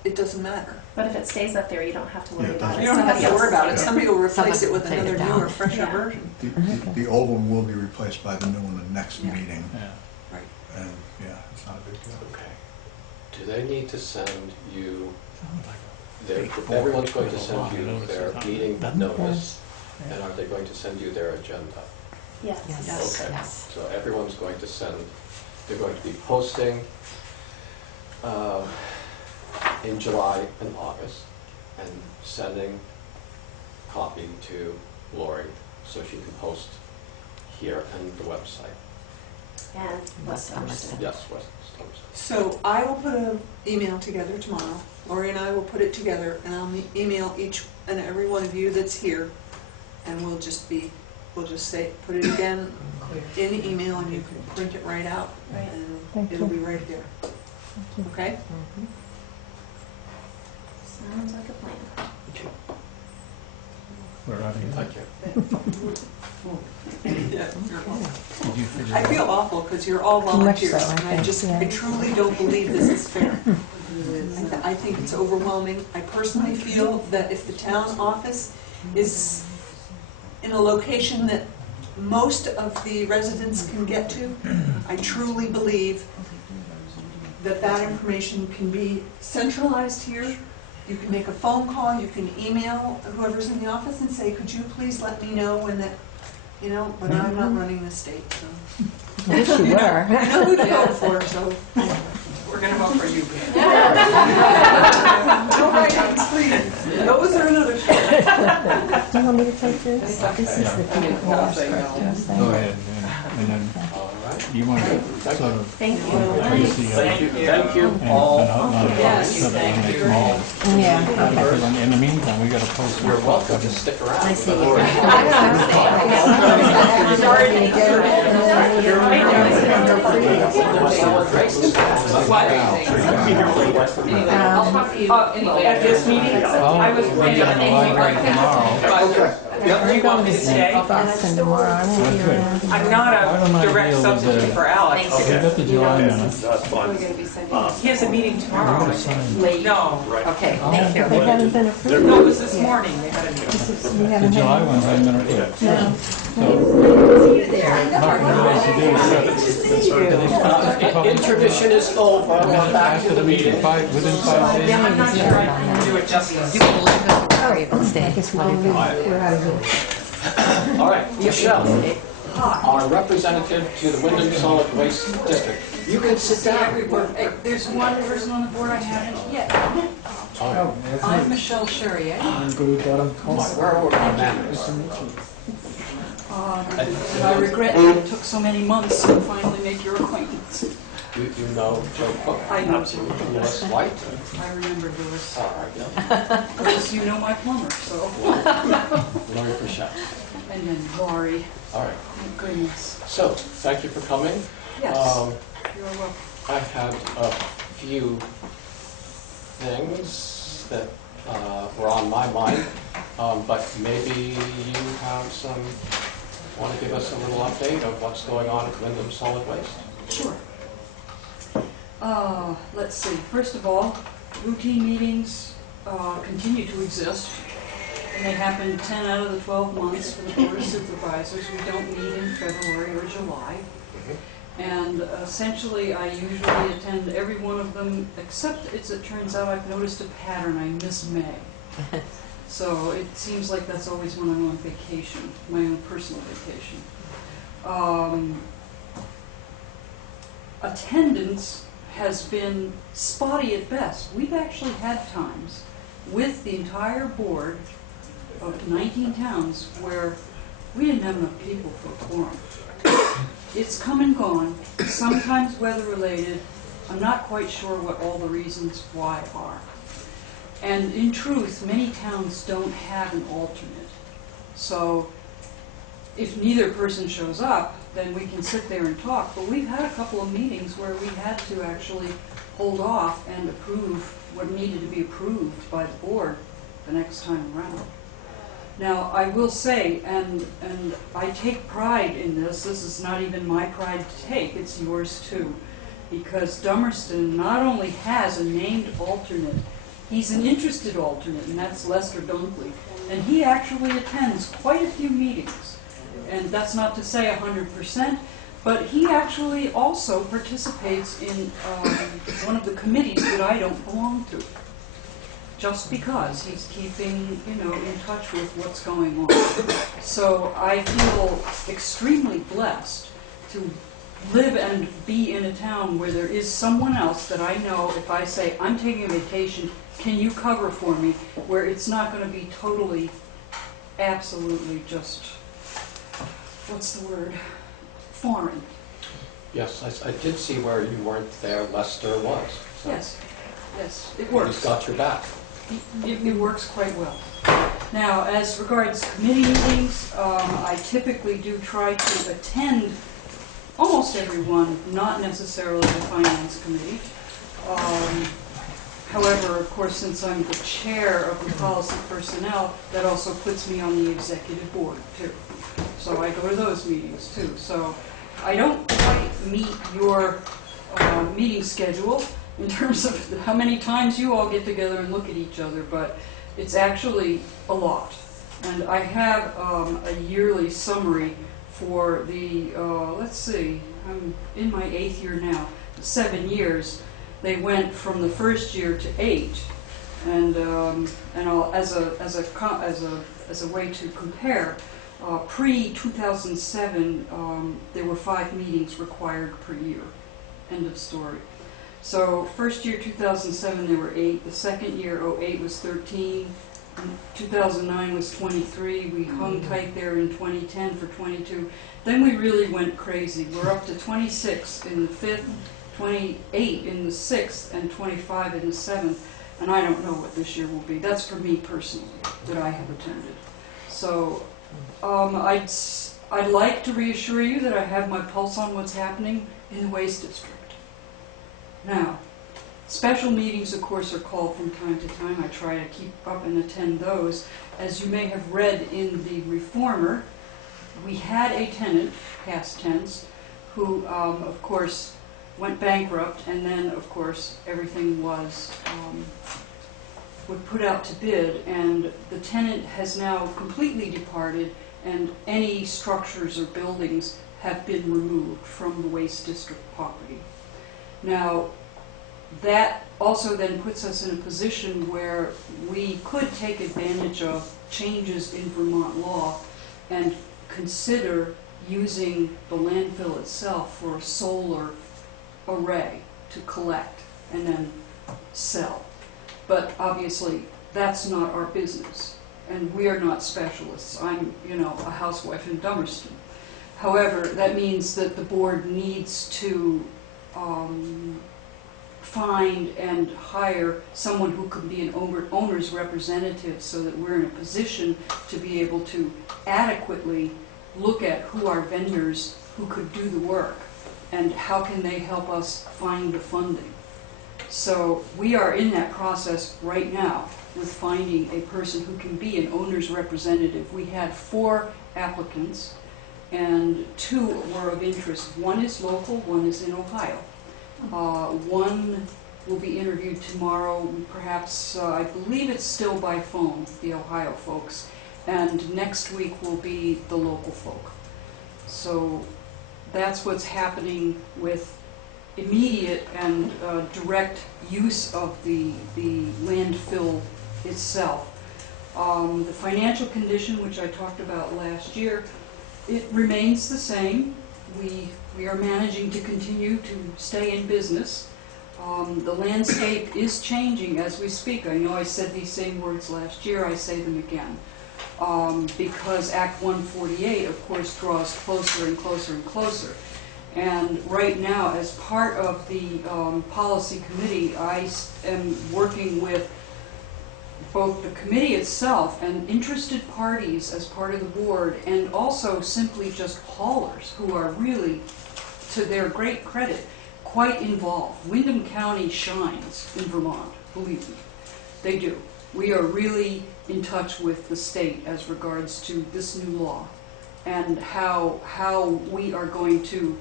it doesn't matter. But if it stays up there, you don't have to worry Yeah, it about it. You don't have to Somebody worry else about will it. take Somebody will replace it with Someone will another take it newer, down. fresher Yeah. version. The old one will be replaced by the new one the next Yeah. meeting, Yeah. and, yeah, it's not a big deal. Okay. Do they need to send you, Sounds everyone's going to send you their meeting Doesn't it? notice, and are they going to send you their agenda? Yes. Yes, Okay. yes. So everyone's going to send, they're going to be posting in July and August, and sending copy to Lori so she can post here and the website. And West Dummerston. Yes, West Dummerston. So I will put an email together tomorrow. Lori and I will put it together, and I'll email each and every one of you that's here, and we'll just say, put it again in the email, and you can print it right out, Right. and Thank it'll you. be right there. Okay? Sounds like a plan. We're out of here. Thank you. Yeah, you're welcome. Did you figure I it feel out? awful because you're all Much so, volunteers, I and I think, just, yeah. I truly don't believe this is fair. I think it's overwhelming. I personally feel that if the town office is in a location that most of the residents can get to, I truly believe that that information can be centralized here. You can make a phone call, you can email whoever's in the office and say, could you please let me know when that, but I'm not running the state, so. I wish you were. I know who to vote for, so. We're gonna vote for you, Pam. No write-ins, please. Those are another show. Do you want me to take this? This is the people. Go ahead, and then, All right. you want to sort of Thank you. trace the, Thank you and all. an outline of Yes, so that when thank they you. come all. Yeah, okay. Because in the meantime, we got to post. You're welcome to stick around. I see. At this meeting, I was planning on taking right now. Do you want me to stay? Boston tomorrow, I won't be around. I'm not Why don't I a direct deal with substitute the- for Alex. We got the July minutes. That's fine. He has a meeting tomorrow. We're gonna sign. Late. No, Okay, Oh, thank They you. haven't been approved. no, it was this morning they had a meeting. We The haven't July had. ones haven't been approved. No. See you there. Mark, what you guys should do is Intermission is over, we're back to the meeting. within 5 days. Yeah, I'm not sure I can do it justice. You can leave it or you can I stay. guess we're out of here. All right, Michelle, our representative to the Wyndham Solid Waste District. You can sit down. Hey, there's one person on the board I haven't yet. All right. I'm Michelle Charrier. Where are our manners? And I regret that it took so many months to finally make your acquaintance. You know Joe Cook? I know. Lewis White? I remember Lewis. All right, yeah. Because you know my plumber, so. Lori Frechette. And then Laurie. All right. Thank goodness. So, thank you for coming. Yes, you're welcome. I had a few things that were on my mind, but maybe you have some, want to give us a little update of what's going on at Wyndham Solid Waste? Sure. Let's see. First of all, routine meetings continue to exist, and they happen 10 out of the 12 months for the Board of Supervisors. We don't meet in February or July. And essentially, I usually attend every one of them, except as it turns out I've noticed a pattern. I miss May. So it seems like that's always when I'm on vacation, my own personal vacation. Attendance has been spotty at best. We've actually had times with the entire board of 19 towns where we didn't have enough people for a quorum. It's come and gone, sometimes weather-related. I'm not quite sure what all the reasons why are. And in truth, many towns don't have an alternate. So if neither person shows up, then we can sit there and talk. But we've had a couple of meetings where we had to actually hold off and approve what needed to be approved by the board the next time around. Now, I will say, and I take pride in this is not even my pride to take, it's yours too, because Dummerston not only has a named alternate, he's an interested alternate, and that's Lester Dunkley, and he actually attends quite a few meetings. And that's not to say 100%, but he actually also participates in one of the committees that I don't belong to, just because he's keeping, in touch with what's going on. So I feel extremely blessed to live and be in a town where there is someone else that I know, if I say, I'm taking a vacation, can you cover for me, where it's not going to be totally, absolutely just, what's the word, foreign. Yes, I did see where you weren't there, Lester was. So Yes, it works. He's got your back. It works quite well. Now, as regards committee meetings, I typically do try to attend almost every one, not necessarily the Finance Committee. However, of course, since I'm the chair of the Policy Personnel, that also puts me on the Executive Board, too. So I go to those meetings, too. So I don't quite meet your meeting schedule in terms of how many times you all get together and look at each other, but it's actually a lot. And I have a yearly summary for the, let's see, I'm in my 8th year now, 7 years. They went from the first year to 8, and I'll, as a way to compare, pre-2007, there were 5 meetings required per year. End of story. So first year 2007 there were 8. The second year 08 was 13. 2009 was 23. We hung tight there in 2010 for 22. Then we really went crazy. We're up to 26 in the 5th, 28 in the 6th, and 25 in the 7th. And I don't know what this year will be. That's for me personally, that I have attended. So I'd like to reassure you that I have my pulse on what's happening in the Waste District. Now, special meetings, of course, are called from time to time. I try to keep up and attend those. As you may have read in the Reformer, we had a tenant, past tense, who, of course, went bankrupt, and then, of course, everything was put out to bid, and the tenant has now completely departed, and any structures or buildings have been removed from the Waste District property. Now, that also then puts us in a position where we could take advantage of changes in Vermont law and consider using the landfill itself for a solar array to collect and then sell. But obviously, that's not our business, and we are not specialists. I'm, a housewife in Dummerston. However, that means that the board needs to find and hire someone who can be an owner's representative so that we're in a position to be able to adequately look at who are vendors who could do the work and how can they help us find the funding. So we are in that process right now with finding a person who can be an owner's representative. We had 4 applicants and 2 were of interest. One is local, one is in Ohio. One will be interviewed tomorrow, perhaps, I believe it's still by phone, the Ohio folks, and next week will be the local folk. So that's what's happening with immediate and direct use of the landfill itself. The financial condition, which I talked about last year, it remains the same. We are managing to continue to stay in business. The landscape is changing as we speak. I know I said these same words last year, I say them again. Because Act 148, of course, draws closer and closer and closer. And right now, as part of the policy committee, I am working with both the committee itself and interested parties as part of the board, and also simply just haulers who are really, to their great credit, quite involved. Windham County shines in Vermont, believe me. They do. We are really in touch with the state as regards to this new law and how we are going to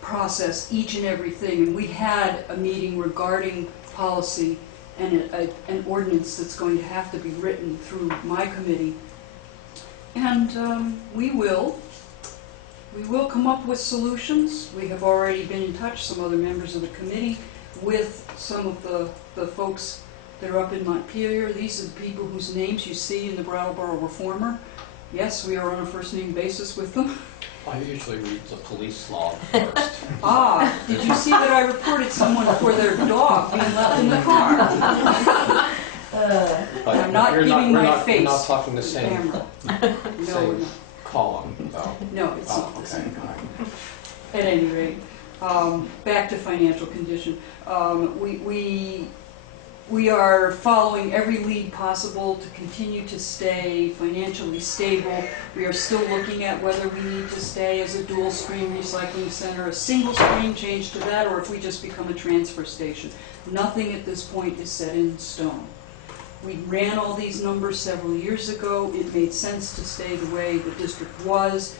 process each and everything. And we had a meeting regarding policy and an ordinance that's going to have to be written through my committee. And we will come up with solutions. We have already been in touch, some other members of the committee, with some of the folks that are up in Montpelier. These are the people whose names you see in the Brattleboro Reformer. Yes, we are on a first-name basis with them. I usually read the police log first. Ah, did you see that I reported someone for their dog being left in the car? But I'm not giving my face. We're not talking the same, camera. No, we're same not. column, though. No, it's not the Okay, same. all right. At any rate, back to financial condition. We are following every lead possible to continue to stay financially stable. We are still looking at whether we need to stay as a dual stream recycling center, a single stream change to that, or if we just become a transfer station. Nothing at this point is set in stone. We ran all these numbers several years ago. It made sense to stay the way the district was.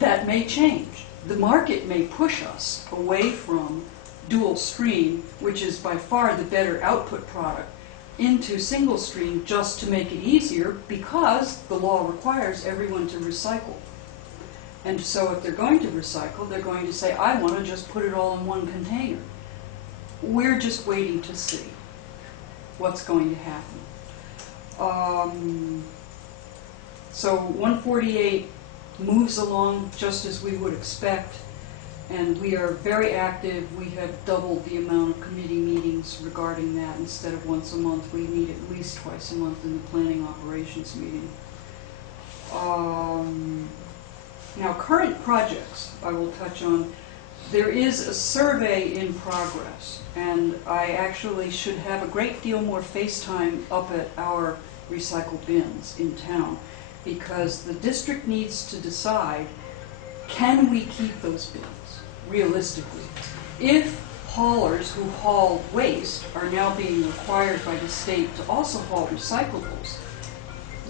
That may change. The market may push us away from dual stream, which is by far the better output product, into single stream just to make it easier, because the law requires everyone to recycle. And so if they're going to recycle, they're going to say, I want to just put it all in one container. We're just waiting to see what's going to happen. So 148 moves along just as we would expect. And we are very active. We have doubled the amount of committee meetings regarding that. Instead of once a month, we meet at least twice a month in the planning operations meeting. Now, current projects I will touch on. There is a survey in progress, and I actually should have a great deal more FaceTime up at our recycle bins in town, because the district needs to decide, can we keep those bins? Realistically, if haulers who haul waste are now being required by the state to also haul recyclables,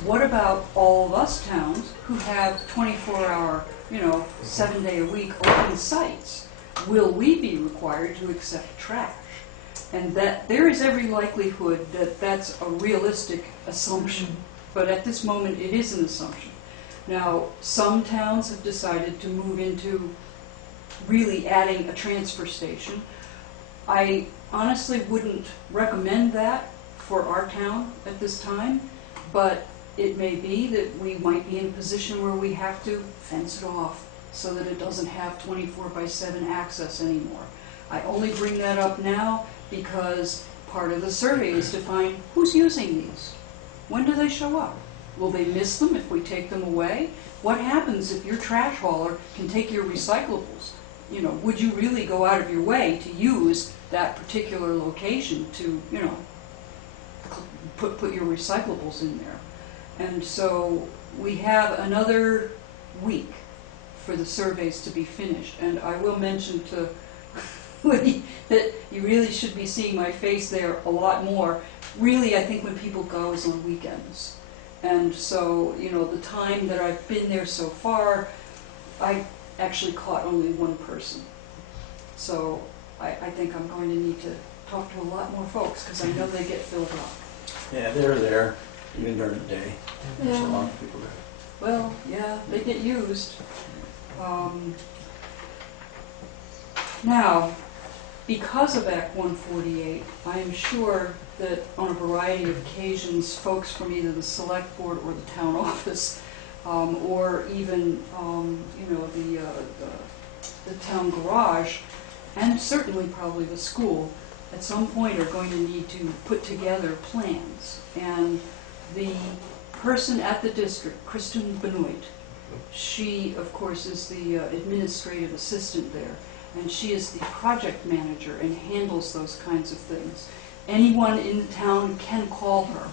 what about all of us towns who have 24-hour, 7-day-a-week open sites? Will we be required to accept trash? And that there is every likelihood that that's a realistic assumption, but at this moment it is an assumption. Now, some towns have decided to move into really adding a transfer station. I honestly wouldn't recommend that for our town at this time, but it may be that we might be in a position where we have to fence it off so that it doesn't have 24/7 access anymore. I only bring that up now because part of the survey is to find who's using these. When do they show up? Will they miss them if we take them away? What happens if your trash hauler can take your recyclables? You know, would you really go out of your way to use that particular location to, you know, put your recyclables in there? And so we have another week for the surveys to be finished. And I will mention to Woody that you really should be seeing my face there a lot more. Really, I think when people go is on weekends. And so, you know, the time that I've been there so far, I actually caught only one person. So I think I'm going to need to talk to a lot more folks because I know they get filled up. Yeah, they're there, even during the day. There's a lot of people there. Well, yeah, they get used. Now, because of Act 148, I am sure that on a variety of occasions, folks from either the select board or the town office, or even you know, the town garage, and certainly probably the school, at some point are going to need to put together plans. And the person at the district, Kristen Benoit, she, of course, is the administrative assistant there, and she is the project manager and handles those kinds of things. Anyone in the town can call her.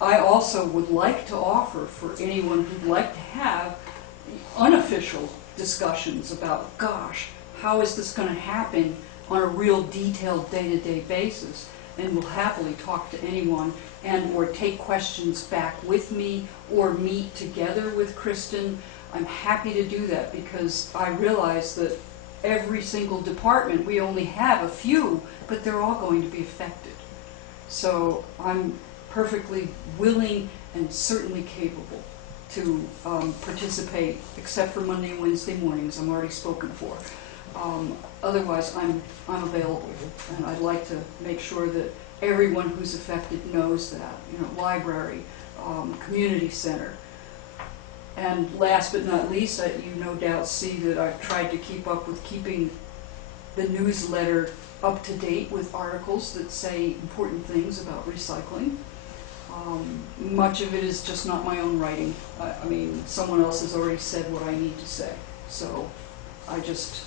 I also would like to offer for anyone who'd like to have unofficial discussions about, gosh, how is this going to happen on a real detailed day-to-day basis, and will happily talk to anyone and or take questions back with me or meet together with Kristen. I'm happy to do that because I realize that every single department, we only have a few, but they're all going to be affected. So I'm perfectly willing and certainly capable to participate, except for Monday and Wednesday mornings. I'm already spoken for. Otherwise, I'm available, and I'd like to make sure that everyone who's affected knows that. You know, library, community center. And last but not least, you no doubt see that I've tried to keep up with keeping the newsletter up to date with articles that say important things about recycling. Much of it is just not my own writing. I mean, someone else has already said what I need to say. So I just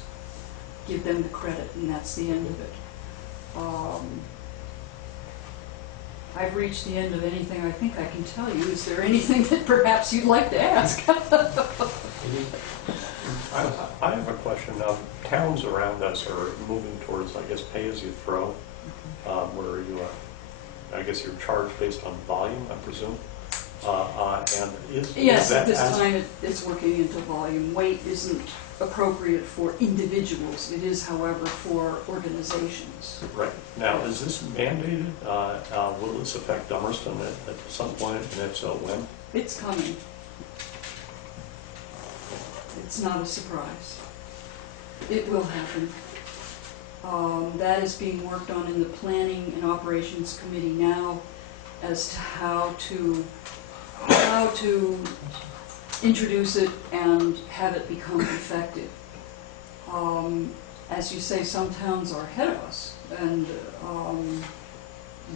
give them the credit, and that's the end of it. I've reached the end of anything I think I can tell you. Is there anything that perhaps you'd like to ask? I have a question. Towns around us are moving towards, I guess, pay-as-you-throw, where you, I guess you're charged based on volume, I presume. And yes, that at this time it's working into volume. Weight isn't appropriate for individuals. It is, however, for organizations. Right. Now, is this mandated? Will this affect Dummerston at some point, and if so, when? It's coming. It's not a surprise. It will happen. That is being worked on in the Planning and Operations Committee now as to how to introduce it and have it become effective. As you say, some towns are ahead of us, and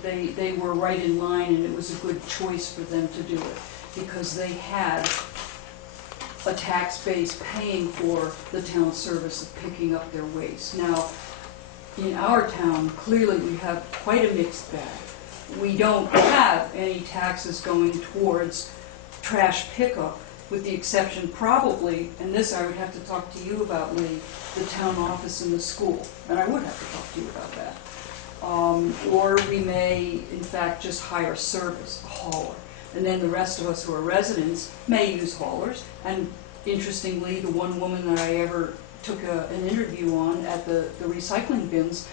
they were right in line, and it was a good choice for them to do it because they had a tax base paying for the town service of picking up their waste. Now, in our town, clearly we have quite a mixed bag. We don't have any taxes going towards trash pickup, with the exception probably, and this I would have to talk to you about, Lee, the town office and the school, and I would have to talk to you about that. Or we may, in fact, just hire service, a hauler, and then the rest of us who are residents may use haulers. And interestingly, the one woman that I ever took an interview on at the recycling bins,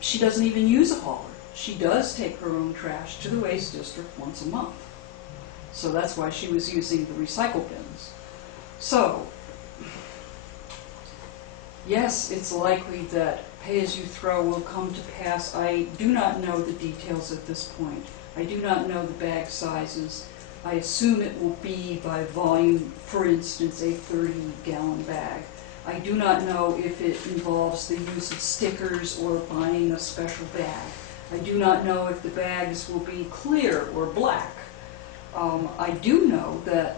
she doesn't even use a hauler. She does take her own trash to the waste district once a month. So that's why she was using the recycle bins. So, yes, it's likely that pay-as-you-throw will come to pass. I do not know the details at this point. I do not know the bag sizes. I assume it will be by volume, for instance, a 30-gallon bag. I do not know if it involves the use of stickers or buying a special bag. I do not know if the bags will be clear or black. I do know that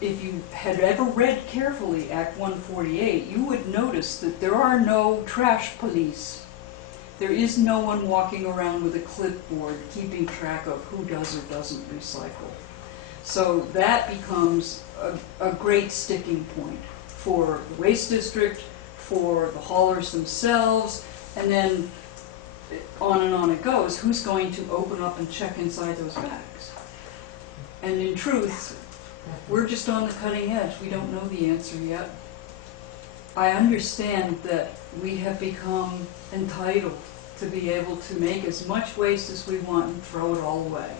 if you had ever read carefully Act 148, you would notice that there are no trash police. There is no one walking around with a clipboard keeping track of who does or doesn't recycle. So that becomes a great sticking point for the waste district, for the haulers themselves, and then on it goes. Who's going to open up and check inside those bags? And in truth, we're just on the cutting edge. We don't know the answer yet. I understand that we have become entitled to be able to make as much waste as we want and throw it all away.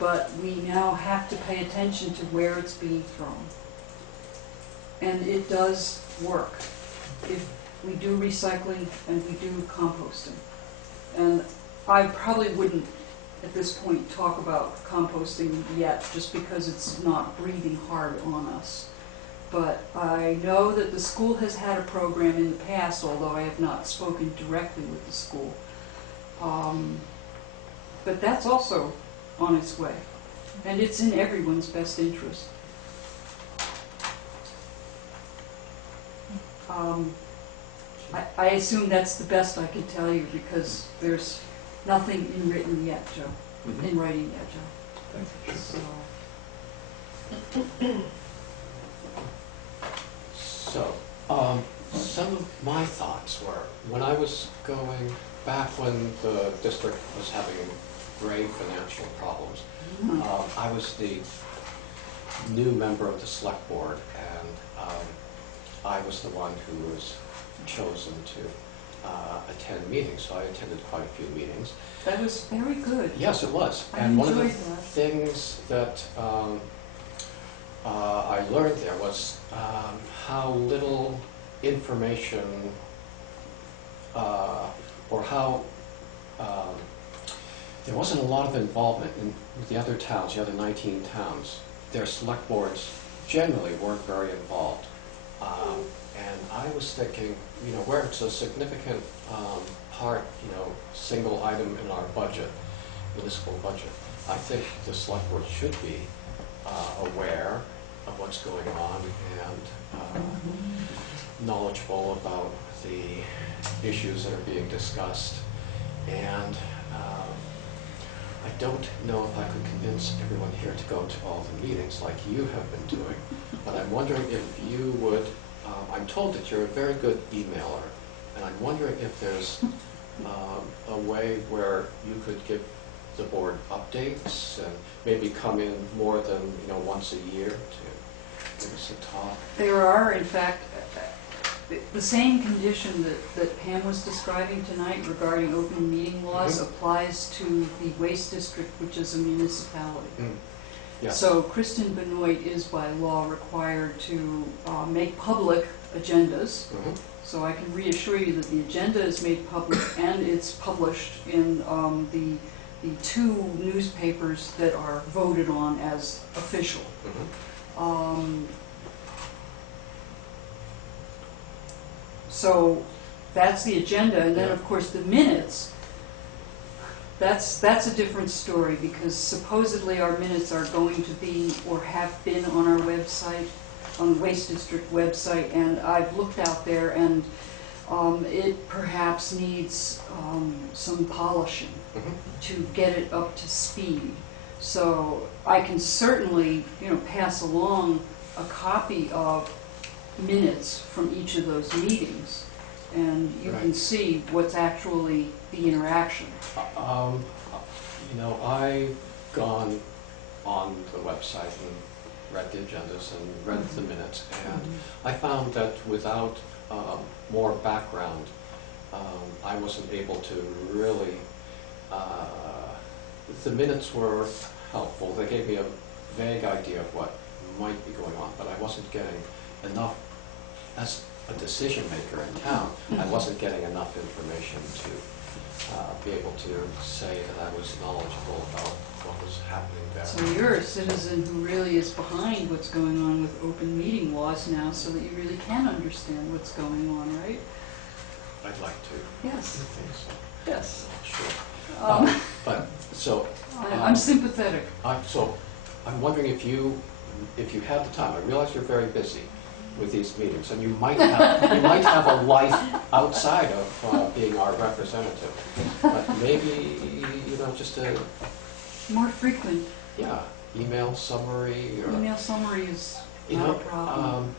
But we now have to pay attention to where it's being thrown. And it does work if we do recycling and we do composting. And I probably wouldn't at this point talk about composting yet, just because it's not breathing hard on us. But I know that the school has had a program in the past, although I have not spoken directly with the school. But that's also on its way, and it's in everyone's best interest. I assume that's the best I can tell you, because there's nothing in written yet, Joe. In writing yet, Joe. Thank you. So, some of my thoughts were, when I was going back when the district was having grave financial problems, I was the new member of the select board, and I was the one who was chosen to attend meetings, so I attended quite a few meetings. That was very good. Yes, it was. And one of the things that I learned there was how little information or how there wasn't a lot of involvement in the other towns, the other 19 towns. Their select boards generally weren't very involved. And I was thinking, you know, where it's a significant part, you know, single item in our budget, municipal budget, I think the select board should be aware of what's going on and knowledgeable about the issues that are being discussed. And I don't know if I could convince everyone here to go to all the meetings like you have been doing, but I'm wondering if you would, I'm told that you're a very good emailer, and I'm wondering if there's a way where you could give the board updates and maybe come in more than, you know, once a year to give us a talk. There are, in fact, the same condition that Pam was describing tonight regarding open meeting laws applies to the waste district, which is a municipality. Yeah. So Kristen Benoit is by law required to make public agendas. So I can reassure you that the agenda is made public and it's published in the two newspapers that are voted on as official. So that's the agenda, and then of course the minutes, that's a different story, because supposedly our minutes are going to be or have been on our website, on the Waste District website, and I've looked out there, and it perhaps needs some polishing to get it up to speed. So I can certainly, you know, pass along a copy of minutes from each of those meetings, and you can see what's actually the interaction. You know, I've gone on the website and read the agendas and read the minutes, and I found that without more background, I wasn't able to really, the minutes were helpful. They gave me a vague idea of what might be going on, but I wasn't getting enough, as a decision maker in town, I wasn't getting enough information to be able to say that I was knowledgeable about what was happening there. So you're a citizen who really is behind what's going on with open meeting laws now, so that you really can understand what's going on, right? I'd like to. Yes. I think so. Yes. Sure. Um, But, so. I'm sympathetic. So, I'm wondering if you had the time, I realize you're very busy with these meetings, and you might have a life outside of being our representative, but maybe, just a, More frequent. yeah, email summary or. Email summary is You not know, a problem.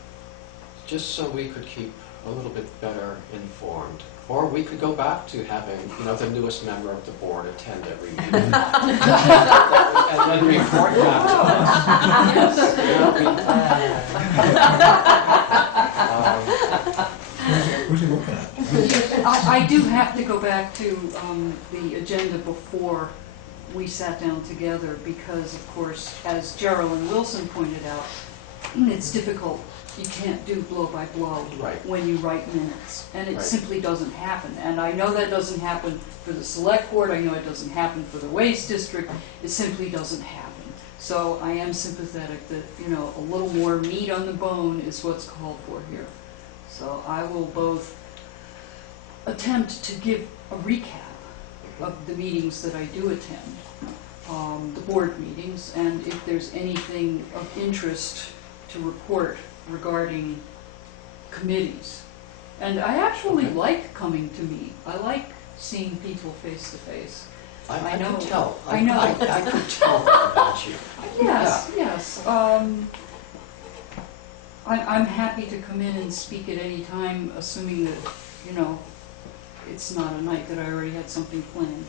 just so we could keep a little bit better informed. Or we could go back to having, the newest member of the board attend every meeting. And then report back to us. Who's he looking at? I do have to go back to the agenda before we sat down together because, of course, as Geraldine Wilson pointed out, it's difficult. You can't do blow by blow when you write minutes, and it simply doesn't happen. And I know that doesn't happen for the select board. I know it doesn't happen for the waste district. It simply doesn't happen. So I am sympathetic that a little more meat on the bone is what's called for here. So I will both attempt to give a recap of the meetings that I do attend, the board meetings, and if there's anything of interest to report regarding committees. And I actually like coming to meet. I like seeing people face to face. I know. Can tell. I know. I can tell about you. Yes, yes. I'm happy to come in and speak at any time, assuming that, it's not a night that I already had something planned,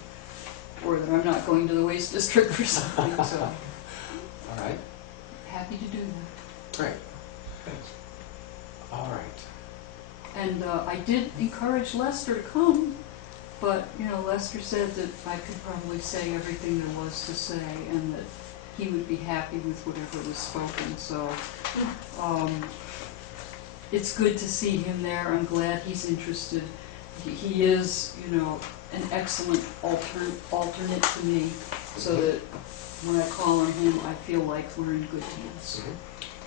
or that I'm not going to the waste district or something, so. All right. Happy to do that. Great. Thanks. All right. And I did encourage Lester to come, but, Lester said that I could probably say everything there was to say, and that he would be happy with whatever was spoken, so it's good to see him there. I'm glad he's interested. He is, an excellent alternate to me, so that when I call on him, I feel like we're in good hands. Mm-hmm.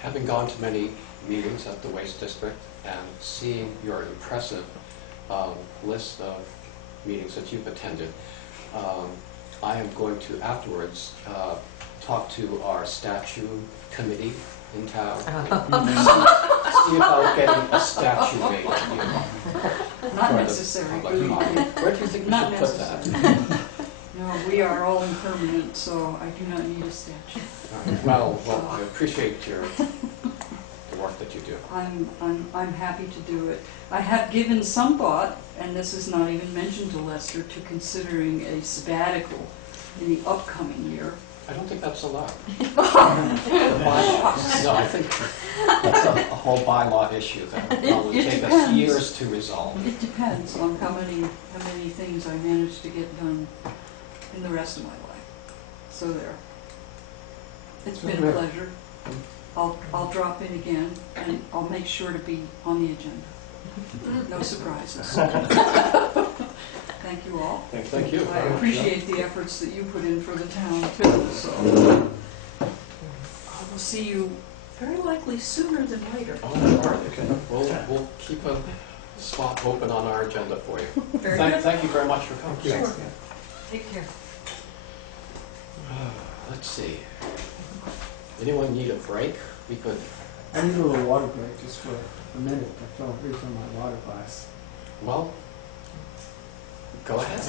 Having gone to many meetings at the Waste District and seeing your impressive list of meetings that you've attended, I am going to afterwards talk to our statue committee in town. See about getting a statue made of you. Not necessary. Where do you think we Not should put necessary. that? No, we are all impermanent, so I do not need a statue. Well, I appreciate the work that you do. I'm happy to do it. I have given some thought, and this is not even mentioned to Lester, to considering a sabbatical in the upcoming year. I don't think that's allowed. No, I think that's a whole bylaw issue that will probably take us years to resolve. It depends on how many things I manage to get done in the rest of my life. So there. It's been a pleasure. I'll drop in again, and I'll make sure to be on the agenda. No surprises. Thank you all. Thank you. I appreciate the efforts that you put in for the town too, so I will see you very likely sooner than later. Oh, okay. We'll keep a spot open on our agenda for you. Very good. Thank you very much for coming. Sure. Take care. Let's see. Anyone need a break? We could. I need a little water break just for a minute. I fell refill my water glass. Well, go ahead.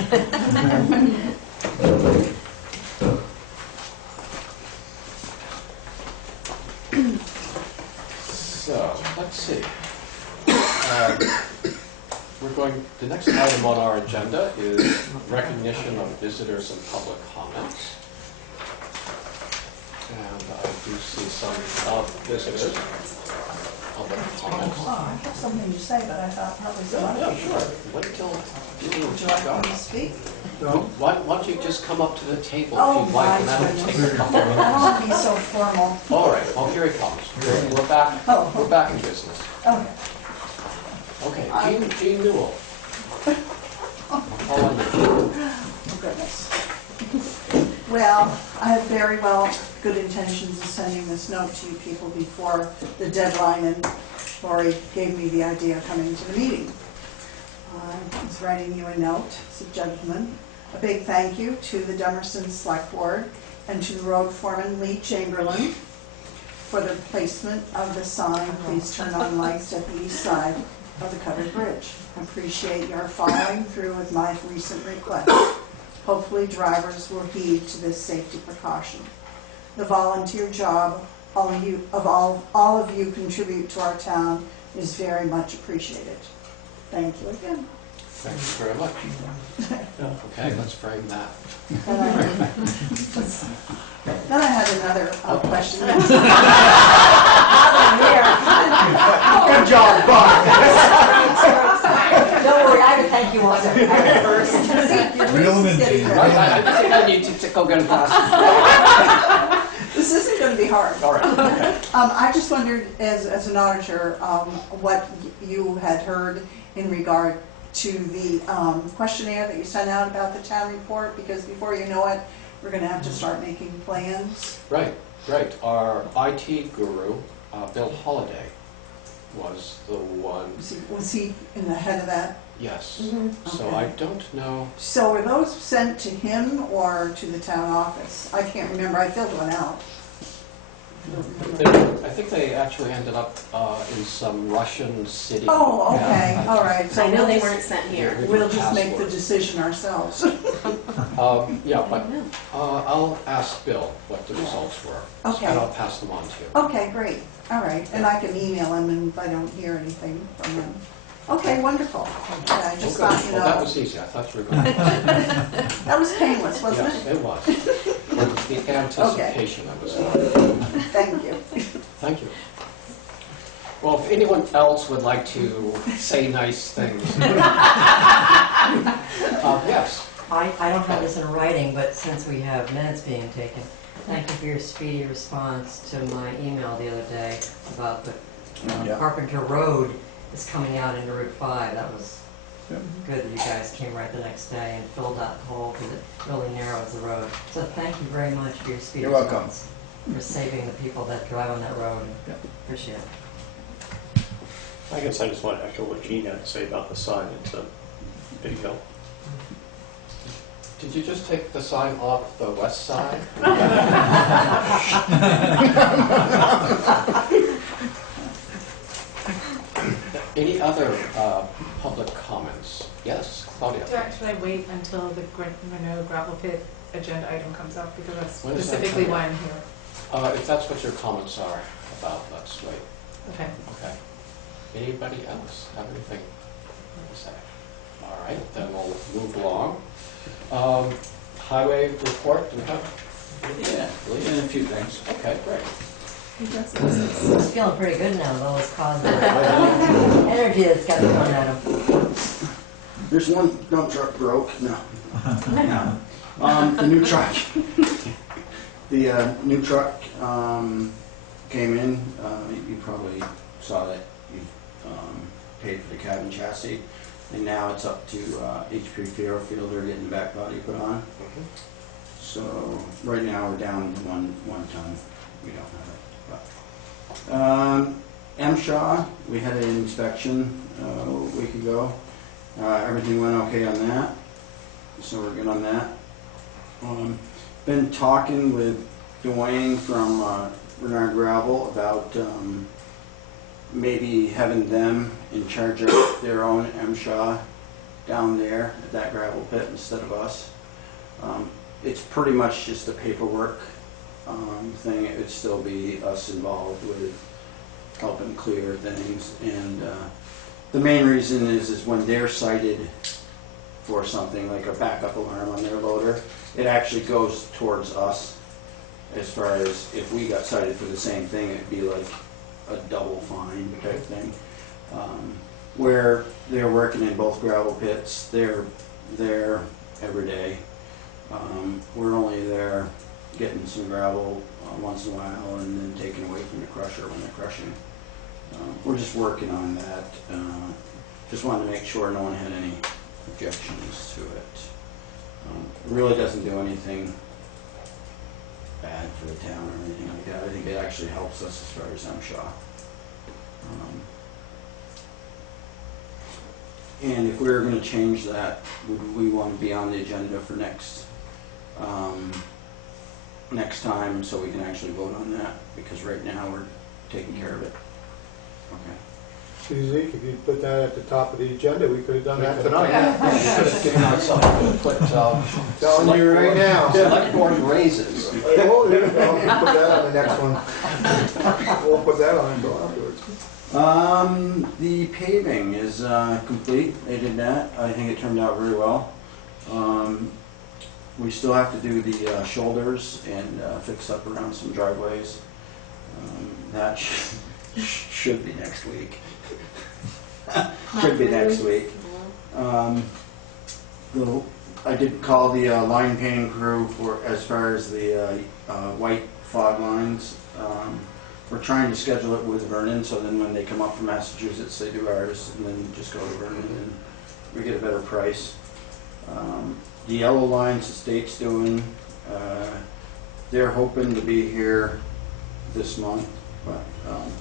So, let's see. The next item on our agenda is recognition of visitors and public comments. And I do see some visitors. Public comments. I have something to say, but I thought probably somebody. Yeah, sure. Wait till you Would you like me to speak? Why don't you just come up to the table Oh, if you'd like, and my that'll take a couple I of don't minutes. want to be so formal. All right, well, here he comes. We're back, Oh. we're back in business. Okay. Okay, Jean Newell. All on you. Oh, goodness. Well, I have very good intentions of sending this note to you people before the deadline, and Lori gave me the idea of coming to the meeting. I was writing you a note as a gentleman. A big thank you to the Dummerston Selectboard and to the road foreman Lee Chamberlain for the placement of the sign, "Please turn on lights" at the east side of the covered bridge. I appreciate your following through with my recent request. Hopefully drivers will heed to this safety precaution. The volunteer job all of you contribute to our town is very much appreciated. Thank you again. Thank you very much. Okay, let's frame that. Then I had another question. Good job, Bob. Don't worry, I have a thank you also. Reel them in, Gene. I think I need to go get a glass. This isn't going to be hard. All right. Okay. I just wondered, as an auditor, what you had heard in regard to the questionnaire that you sent out about the town report, because before you know it, we're going to have to start making plans. Right. Our IT guru, Bill Holliday, was the one. Was he in the head of that? Yes. So Okay. I don't know. So were those sent to him or to the town office? I can't remember. I filled one out. I think they actually ended up in some Russian city. Oh, okay. Yeah. All right. So I know they we'll weren't sent here. We'll just make the Password. decision ourselves. Yeah, but I'll ask Bill what the results were. Okay. And I'll pass them on to you. Okay, great. All right. And I can email him and if I don't hear anything from him. Okay, wonderful. Yeah, I just Okay. thought, you know. Well, that was easy. I thought you were going to. That was painless, wasn't Yes, it? it was. It was the anticipation I was having. Thank you. Thank you. Well, if anyone else would like to say nice things. Yes. I don't have this in writing, but since we have minutes being taken, thank you for your speedy response to my email the other day about the Carpenter Road is coming out into Route 5. That was good that you guys came right the next day and filled that hole because it really narrows the road. So thank you very much for your speedy You're welcome. response. For saving the people that drive on that road. Appreciate it. I guess I just want to echo what Gene had to say about the sign. It's a big help. Did you just take the sign off the west side? Any other public comments? Yes, Claudia. Should I wait until the Renault gravel pit agenda item comes up, because that's When is that specifically coming why up? I'm here? If that's what your comments are about, let's wait. Okay. Okay. Anybody else have anything to say? All right, then we'll move along. Highway report, do we have? Yeah, and a few things. Okay, great. He's feeling pretty good now, though. It's caused the energy that's got thrown at him. There's one dump truck broke. No. The new truck. The new truck came in. You probably saw that you paid for the cabin chassis, and now it's up to HP Fairfield. They're getting the back body put on. So right now we're down to one ton. We don't have it. MSHA, we had an inspection a week ago. Everything went okay on that, so we're good on that. Been talking with Dwayne from Renard Gravel about maybe having them in charge of their own MSHA down there at that gravel pit instead of us. It's pretty much just a paperwork thing. It would still be us involved with helping clear things, and the main reason is when they're cited for something like a backup alarm on their loader, it actually goes towards us. As far as if we got cited for the same thing, it'd be like a double fine type thing. Where they're working in both gravel pits, they're there every day. We're only there getting some gravel once in a while and then taking away from the crusher when they're crushing. We're just working on that. Just wanted to make sure no one had any objections to it. It really doesn't do anything bad for the town or anything like that. I think it actually helps us as far as MSHA. And if we were going to change that, would we want to be on the agenda for next time so we can actually vote on that? Because right now we're taking care of it. Okay. Suzie, if you put that at the top of the agenda, we could have done that tonight. You should have given out something to put, Telling you right now. select board raises. Oh, there you go. We'll put that on the next one. We'll put that on until afterwards. The paving is complete. They did that. I think it turned out very well. We still have to do the shoulders and fix up around some driveways. That should be next week. Should be next week. I did call the line painting crew for as far as the white fog lines. We're trying to schedule it with Vernon, so then when they come up from Massachusetts, they do ours, and then just go to Vernon, and we get a better price. The yellow lines the state's doing, they're hoping to be here this month, but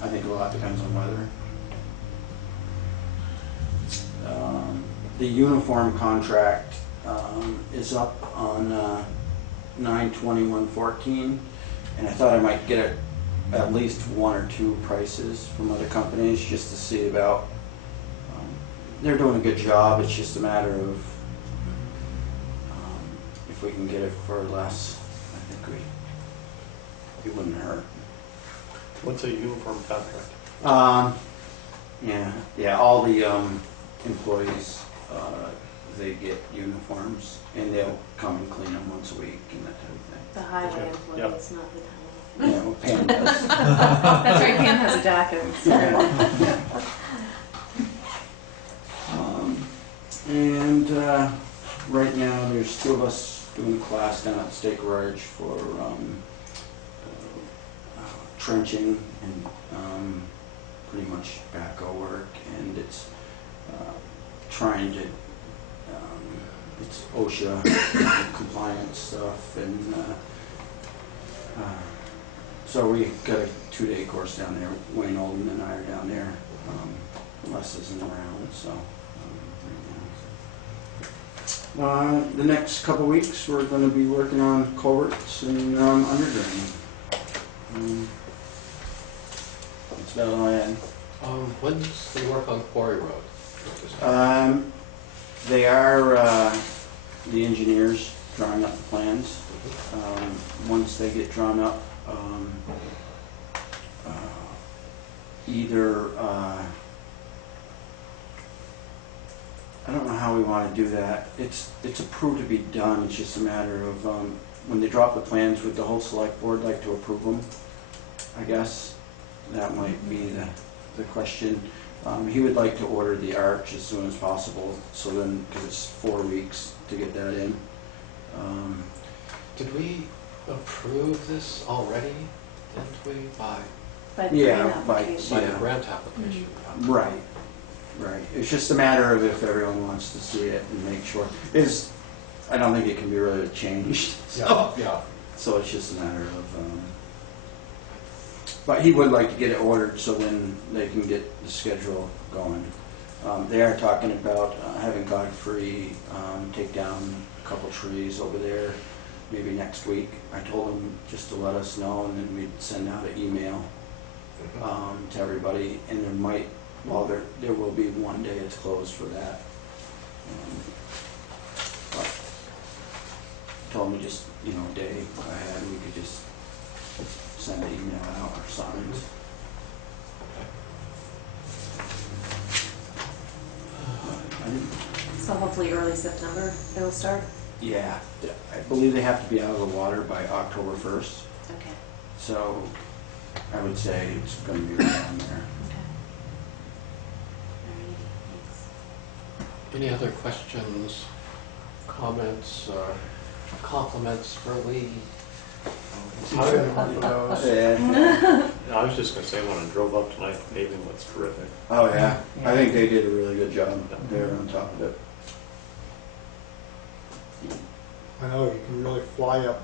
I think a lot depends on weather. The uniform contract is up on 9/21/14, and I thought I might get it at least one or two prices from other companies just to see about. They're doing a good job. It's just a matter of if we can get it for less. I think it wouldn't hurt. What's a uniform contract? Yeah. All the employees they get uniforms, and they'll come and clean them once a week and that type of thing. The highway employees, not the town. Yeah, well, Pam does. That's right, Pam has a jacket. And right now, there's two of us doing a class down at the State Garage for trenching and pretty much backhoe work, and it's trying to, it's OSHA compliance stuff, and so we got a 2-day course down there. Wayne Olden and I are down there. Les isn't around, so. The next couple weeks, we're going to be working on culverts and underdraining. That's about all I had. When's the work on Quarry Road? They are the engineers drawing up the plans. Once they get drawn up, either I don't know how we want to do that. It's approved to be done. It's just a matter of when they drop the plans, would the whole select board like to approve them? I guess that might be the question. He would like to order the arch as soon as possible, so then, because it's 4 weeks to get that in. Did we approve this already? Didn't we? By the grant application. Right. It's just a matter of if everyone wants to see it and make sure. I don't think it can be really changed. So, so it's just a matter of. But he would like to get it ordered so then they can get the schedule going. They are talking about having Godfrey take down a couple trees over there maybe next week. I told him just to let us know, and then we'd send out an email to everybody, and there will be one day it's closed for that. But told me just, a day ahead, we could just send an email out or signs. So hopefully early September it'll start? Yeah, I believe they have to be out of the water by October 1st. Okay. So I would say it's going to be right around there. Any other questions, comments, or compliments for Lee? I was just going to say, when I drove up tonight, the paving looks terrific. Oh yeah, I think they did a really good job. They were on top of it. I know, you can really fly up.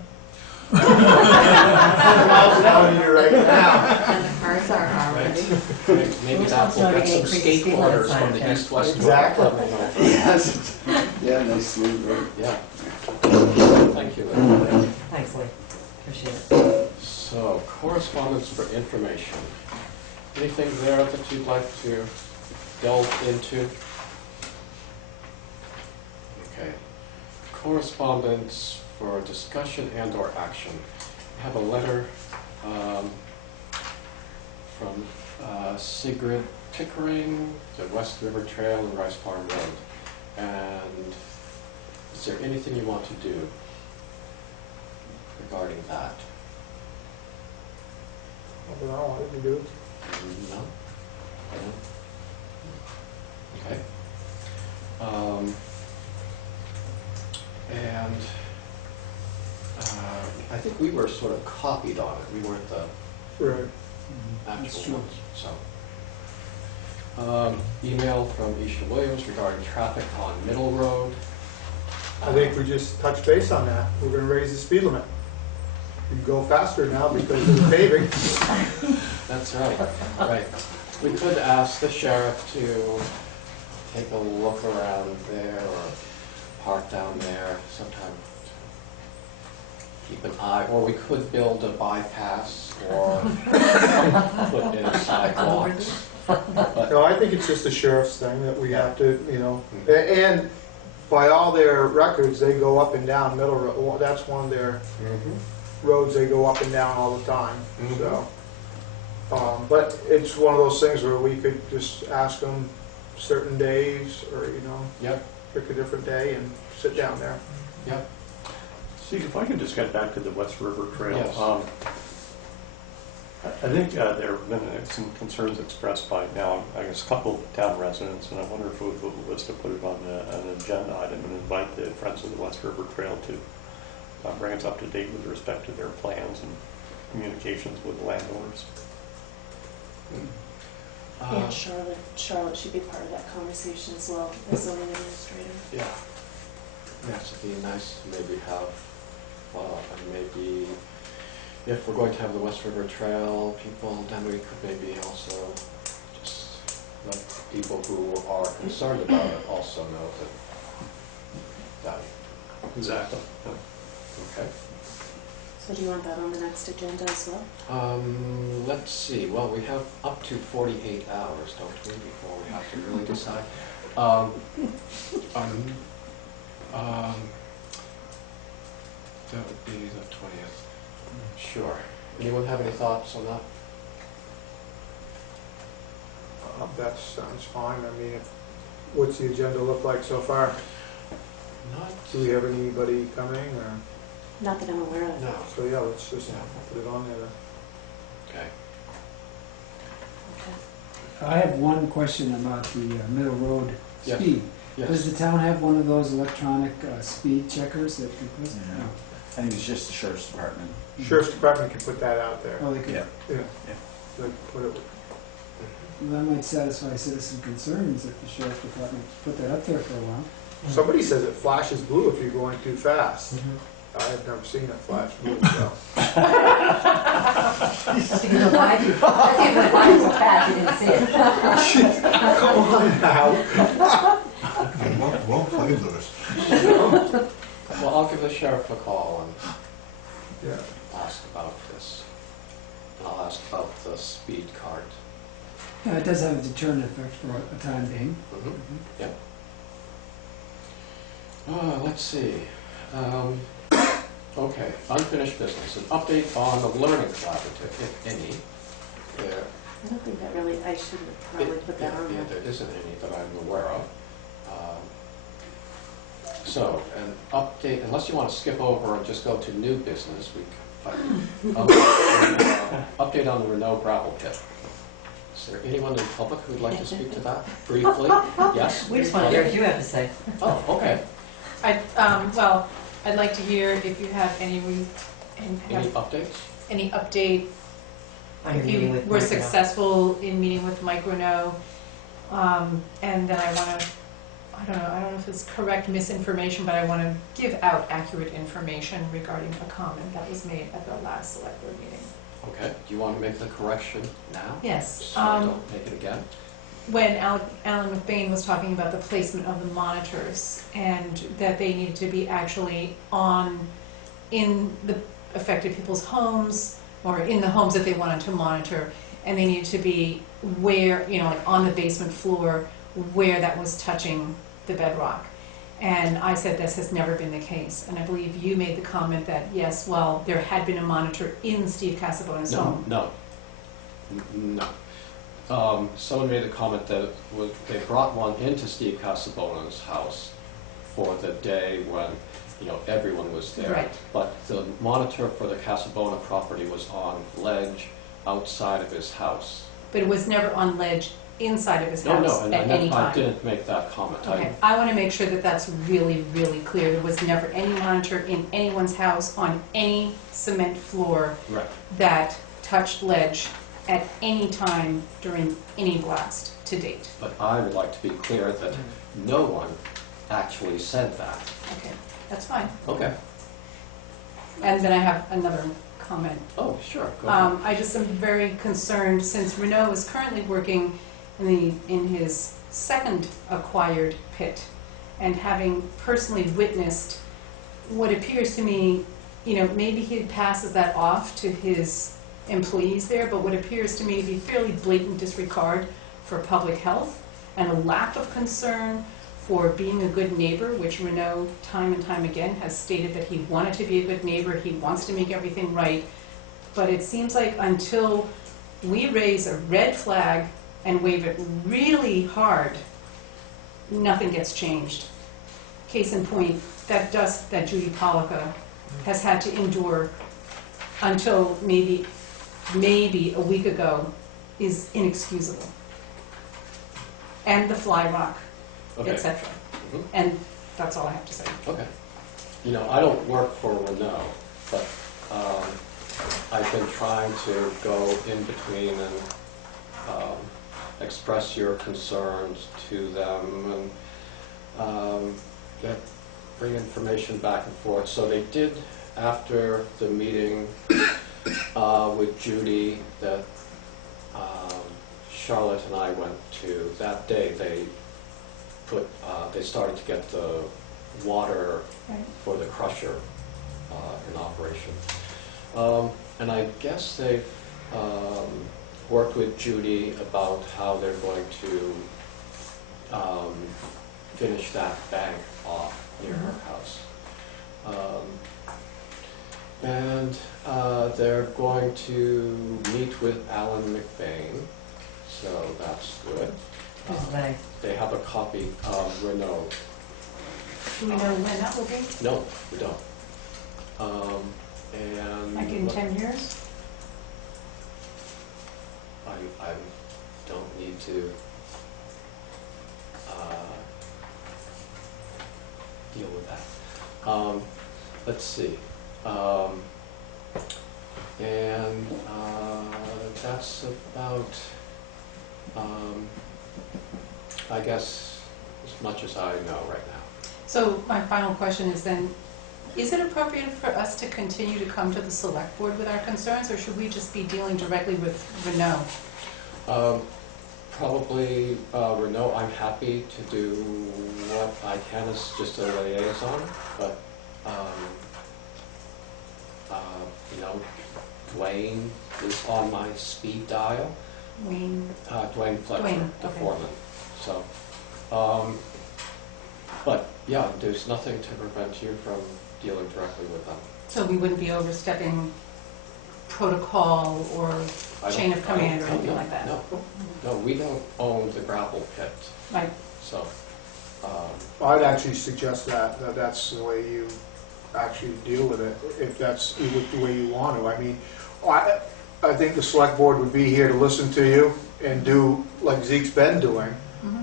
Miles an hour here right now. And the cars are already. Maybe that will get some skateboarders from the east-west. Exactly. Yes. Yeah, nice smooth road. Yeah. Thank you, Lynn. Thanks, Lee. Appreciate it. So, correspondence for information. Anything there that you'd like to delve into? Okay. Correspondence for discussion and/or action. I have a letter from Sigrid Pickering, the West River Trail and Rice Farm Road. And is there anything you want to do regarding that? I don't know, what did you do? No? Okay. And I think we were sort of copied on it. We weren't the Right. actual ones, so. Email from Isha Williams regarding traffic on Middle Road. I think we just touched base on that. We're gonna raise the speed limit. You can go faster now because of the paving. That's right, right. We could ask the sheriff to take a look around there or park down there sometime. Keep an eye, or we could build a bypass or put in sidewalks. But No, I think it's just the sheriff's thing that we have to, you know, and by all their records, they go up and down Middle Road. That's one of their roads they go up and down all the time, so. But it's one of those things where we could just ask them certain days or, you know, Yep, pick a different day and sit down there. yep. See, if I could just get back to the West River Trail. Yes. I think there have been some concerns expressed by now, I guess, a couple of town residents, and I wonder if it was to put it on an agenda item and invite the Friends of the West River Trail to bring us up to date with respect to their plans and communications with landowners. And Charlotte should be part of that conversation as well, as zoning administrator. Yeah. Yes, it'd be nice to maybe have, and maybe if we're going to have the West River Trail people, then we could maybe also just let people who are concerned about it also know that. Exactly. Okay. So do you want that on the next agenda as well? Let's see, well, we have up to 48 hours, don't we, before we have to really decide. That would be the 20th. Sure. Anyone have any thoughts on that? That sounds fine. I mean, what's the agenda look like so far? Not. Do we have anybody coming or? Not that I'm aware of. No. So yeah, let's just put it on there then. Okay. I have one question about the Middle Road Yes. speed. Yes. Does the town have one of those electronic speed checkers that can put? No. I think it's just the sheriff's department. Sheriff's Department can put that out there. Oh, they could. Yeah. Yeah. Yeah. They can put it. Well, that might satisfy citizen concerns if the sheriff's department put that up there for a while. Somebody says it flashes blue if you're going too fast. I've never seen it flash blue, so. That's because the light, that's because the light was bad, you didn't see it. Come on now. Well, play Lewis. Well, I'll give the sheriff a call and Yeah. ask about this. And I'll ask about the speed cart. Yeah, it does have a deterrent effect for a time being. Yep. Let's see. Okay, unfinished business. An update on the learning collaborative, if any. There. I don't think that really, I should probably put that on Yeah, there. there isn't any that I'm aware of. So, an update, unless you want to skip over and just go to new business, we can, update on the Renault gravel pit. Is there anyone in the public who'd like to speak to that briefly? Yes? We just want to hear what you have to say. Oh, okay. Well, I'd like to hear if you have any Any updates? any update, On your if meeting you with were Mike Renaud. successful in meeting with Mike Renaud. And then I want to I don't know if it's correct misinformation, but I want to give out accurate information regarding a comment that was made at the last select board meeting. Okay, do you want to make the correction now? Yes. So I don't make it again? When Alan McBain was talking about the placement of the monitors and that they needed to be actually in the affected people's homes or in the homes that they wanted to monitor, and they needed to be where, like on the basement floor where that was touching the bedrock. And I said this has never been the case. And I believe you made the comment that, yes, well, there had been a monitor in Steve Casabona's home. No. Someone made the comment that they brought one into Steve Casabona's house for the day when, everyone was there. Right. But the monitor for the Casabona property was on ledge outside of his house. But it was never on ledge inside of his house and at any time. I didn't make that comment. Okay, I want to make sure that that's really, really clear. There was never any monitor in anyone's house on any cement floor Right. that touched ledge at any time during any blast to date. But I would like to be clear that no one actually said that. Okay, that's fine. Okay. And then I have another comment. Oh, sure. Go ahead. I just am very concerned since Renault is currently working in his second acquired pit, and having personally witnessed what appears to me, maybe he passes that off to his employees there, but what appears to me to be fairly blatant disregard for public health and a lack of concern for being a good neighbor, which Renault time and time again has stated that he wanted to be a good neighbor, he wants to make everything right. But it seems like until we raise a red flag and wave it really hard, nothing gets changed. Case in point, that dust that Judy Pollica has had to endure until maybe a week ago is inexcusable. And the fly rock, Okay. etc. Mhm. And that's all I have to say. Okay. I don't work for Renault, but I've been trying to go in between and express your concerns to them and bring information back and forth. So they did, after the meeting with Judy that Charlotte and I went to that day, they started to get the water for the crusher in operation. And I guess they've worked with Judy about how they're going to finish that bank off near her house. And they're going to meet with Alan McBain, so that's good. Who's they? They have a copy of Renault. Do we know when that will be? No, we don't. And Like in 10 years? I don't need to deal with that. Let's see. And that's about, I guess, as much as I know right now. So my final question is then, is it appropriate for us to continue to come to the select board with our concerns, or should we just be dealing directly with Renault? Probably Renault. I'm happy to do what I can as just a liaison, but Dwayne is on my speed dial. Dwayne Fletcher, the foreman. So, but yeah, there's nothing to prevent you from dealing directly with them. So we wouldn't be overstepping protocol or chain of command or anything like that? No, we don't own the gravel pit. Right. So, I'd actually suggest that that's the way you actually deal with it, if that's the way you want to. I mean, I think the select board would be here to listen to you and do like Zeke's been doing,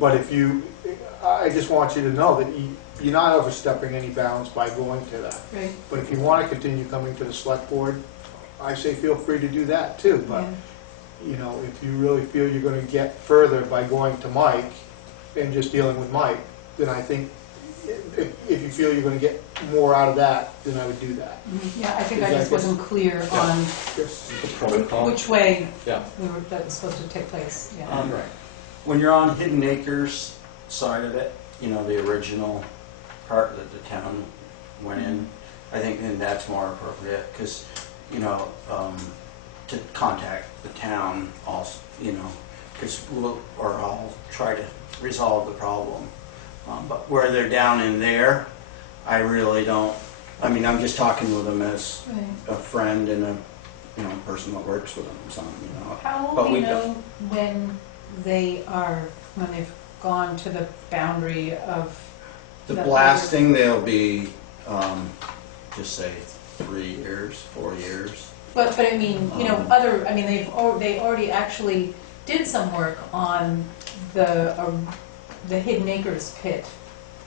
but I just want you to know that you're not overstepping any bounds by going to that. Right. But if you want to continue coming to the select board, I say feel free to do that too. But if you really feel you're going to get further by going to Mike and just dealing with Mike, then I think if you feel you're gonna get more out of that, then I would do that. Yeah, I think I just wasn't clear on Yes. The protocol. which way Yeah. that was supposed to take place, yeah. Right. When you're on Hidden Acres side of it, you know, the original part that the town went in, I think then that's more appropriate, because, you know, to contact the town also, you know, because I'll try to resolve the problem. But where they're down in there, I really don't, I mean, I'm just talking with them as a friend and a, you know, person that works with them, so, you know. How But will we we know when they've gone to the boundary of? The that blasting, they'll be, just say 3 years, 4 years. But I mean, you know, they already actually did some work on the Hidden Acres pit.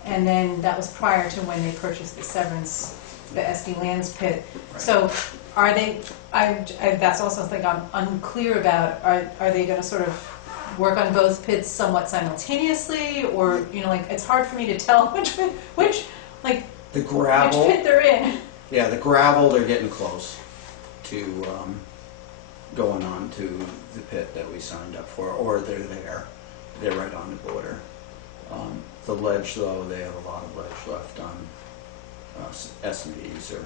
And then that was prior to when they purchased the Severance, the SD Lands pit. Right. So are they, that's also something I'm unclear about. Are they gonna sort of work on both pits somewhat simultaneously? Or, you know, like, it's hard for me to tell which The gravel. which pit they're in. Yeah, the gravel, they're getting close to going on to the pit that we signed up for, or they're there. They're right on the border. The ledge, though, they have a lot of ledge left on S&Ds or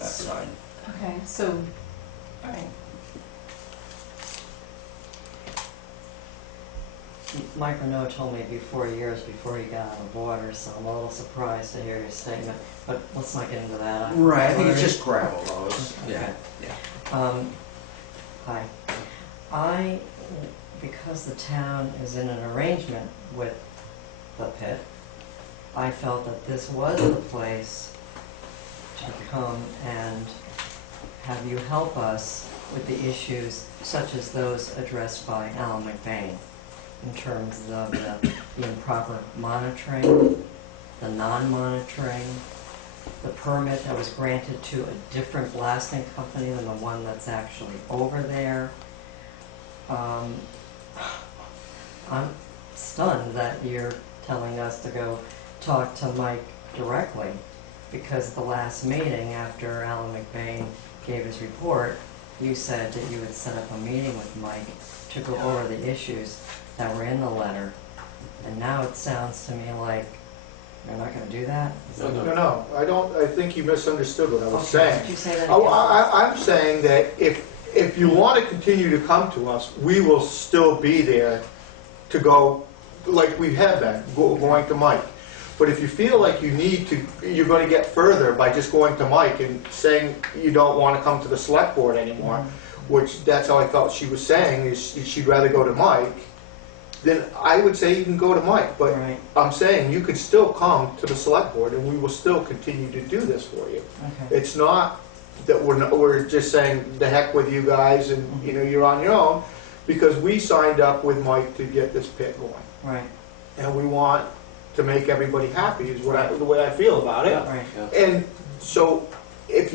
that side. Okay, so, all right. Mike Renaud told me it'd be 4 years before he got on the border, so I'm a little surprised to hear your statement, but let's not get into that. Right, I think it's just gravel, though. Okay. Yeah. Hi. Because the town is in an arrangement with the pit, I felt that this was the place to come and have you help us with the issues such as those addressed by Alan McBain in terms of the improper monitoring, the non-monitoring, the permit that was granted to a different blasting company than the one that's actually over there. I'm stunned that you're telling us to go talk to Mike directly, because the last meeting after Alan McBain gave his report, you said that you would set up a meeting with Mike to go over the issues that were in the letter. And now it sounds to me like you're not going to do that? No, I think you misunderstood what I was saying. Could you say that again? I'm saying that if you want to continue to come to us, we will still be there to go, like we have been, going to Mike. But if you feel like you're going to get further by just going to Mike and saying you don't want to come to the select board anymore, which that's how I felt she was saying, is she'd rather go to Mike, then I would say you can go to Mike. But Right. I'm saying you could still come to the select board and we will still continue to do this for you. Okay. It's not that we're just saying the heck with you guys and you know you're on your own, because we signed up with Mike to get this pit going. Right. And we want to make everybody happy is the way I feel about it. Right. And so if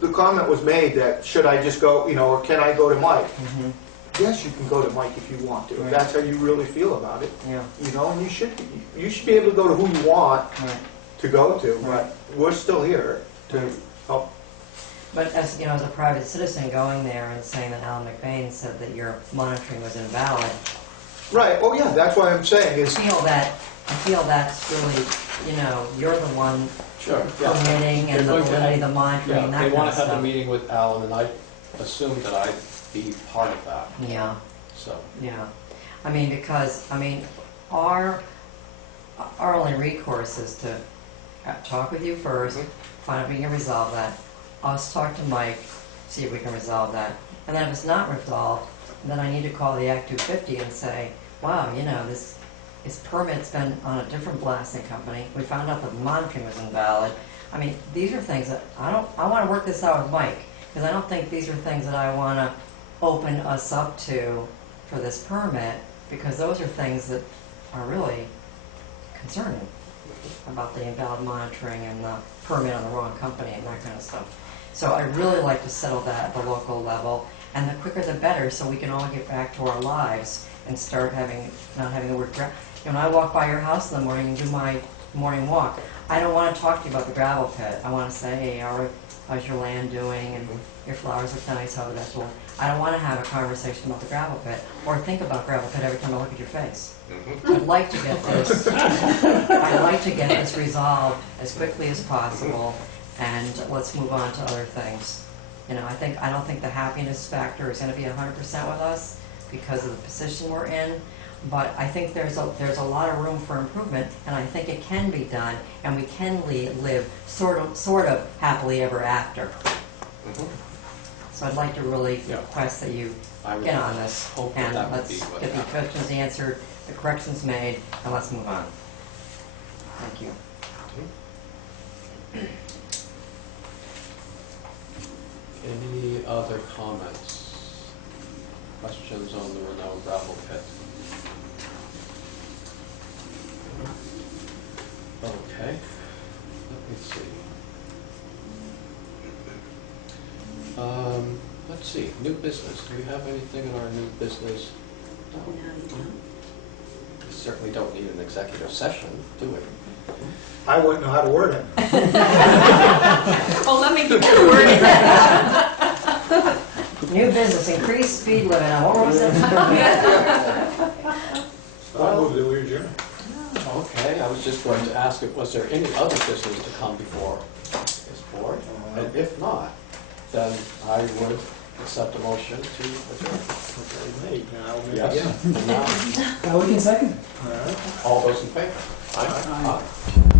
the comment was made that should I just go, you know, or can I go to Mike? Mm-hmm. Yes, you can go to Mike if you want to. If Right. that's how you really feel about it. Yeah. You know, and you should be able to go to who you want Right. to go to, Right. but we're still here to help. But as you know, as a private citizen going there and saying that Alan McBain said that your monitoring was invalid, Right, oh yeah, that's what I'm saying is, I feel that's really, you know, you're the one Sure, yeah. permitting and the They're going to validity, the have- monitoring, and that They kind want of to have a stuff. meeting with Alan, and I assumed that I'd be part of that, Yeah, so. yeah. I mean, because, our only recourse is to talk with you first, find out if we can resolve that, us talk to Mike, see if we can resolve that. And then if it's not resolved, then I need to call the Act 250 and say, wow, you know, this permit's been on a different blasting company. We found out that the monitoring was invalid. I mean, these are things that I want to work this out with Mike, because I don't think these are things that I want to open us up to for this permit, because those are things that are really concerning about the invalid monitoring and the permit on the wrong company and that kind of stuff. So I'd really like to settle that at the local level. and the quicker the better, so we can all get back to our lives and start not having the word when I walk by your house in the morning and do my morning walk, I don't want to talk to you about the gravel pit. I want to say, hey, how's your land doing, and your flowers look nice, how that's doing. I don't want to have a conversation about the gravel pit, or think about gravel pit every time I look at your face. I'd like to get this, I'd like to get this resolved as quickly as possible, and let's move on to other things. You know, I don't think the happiness factor is going to be 100% with us because of the position we're in, but I think there's a lot of room for improvement, and I think it can be done, and we can live sort of happily ever after. So I'd like to really request that you get on this, and let's get the questions answered, the corrections made, and let's move on. Thank you. Any other comments? Questions on the renowned gravel pit? Okay, let me see. Let's see, new business. Do we have anything in our new business? No. We certainly don't need an executive session, do we? I wouldn't know how to word it. Oh, let me give you the word. New business, increased speed limit. What was it? I move that we adjourn. Okay, I was just going to ask if was there any other business to come before this board? And if not, then I would accept a motion to adjourn. Yeah. Yes. And now, Now we can second it. all those in favor? Aye.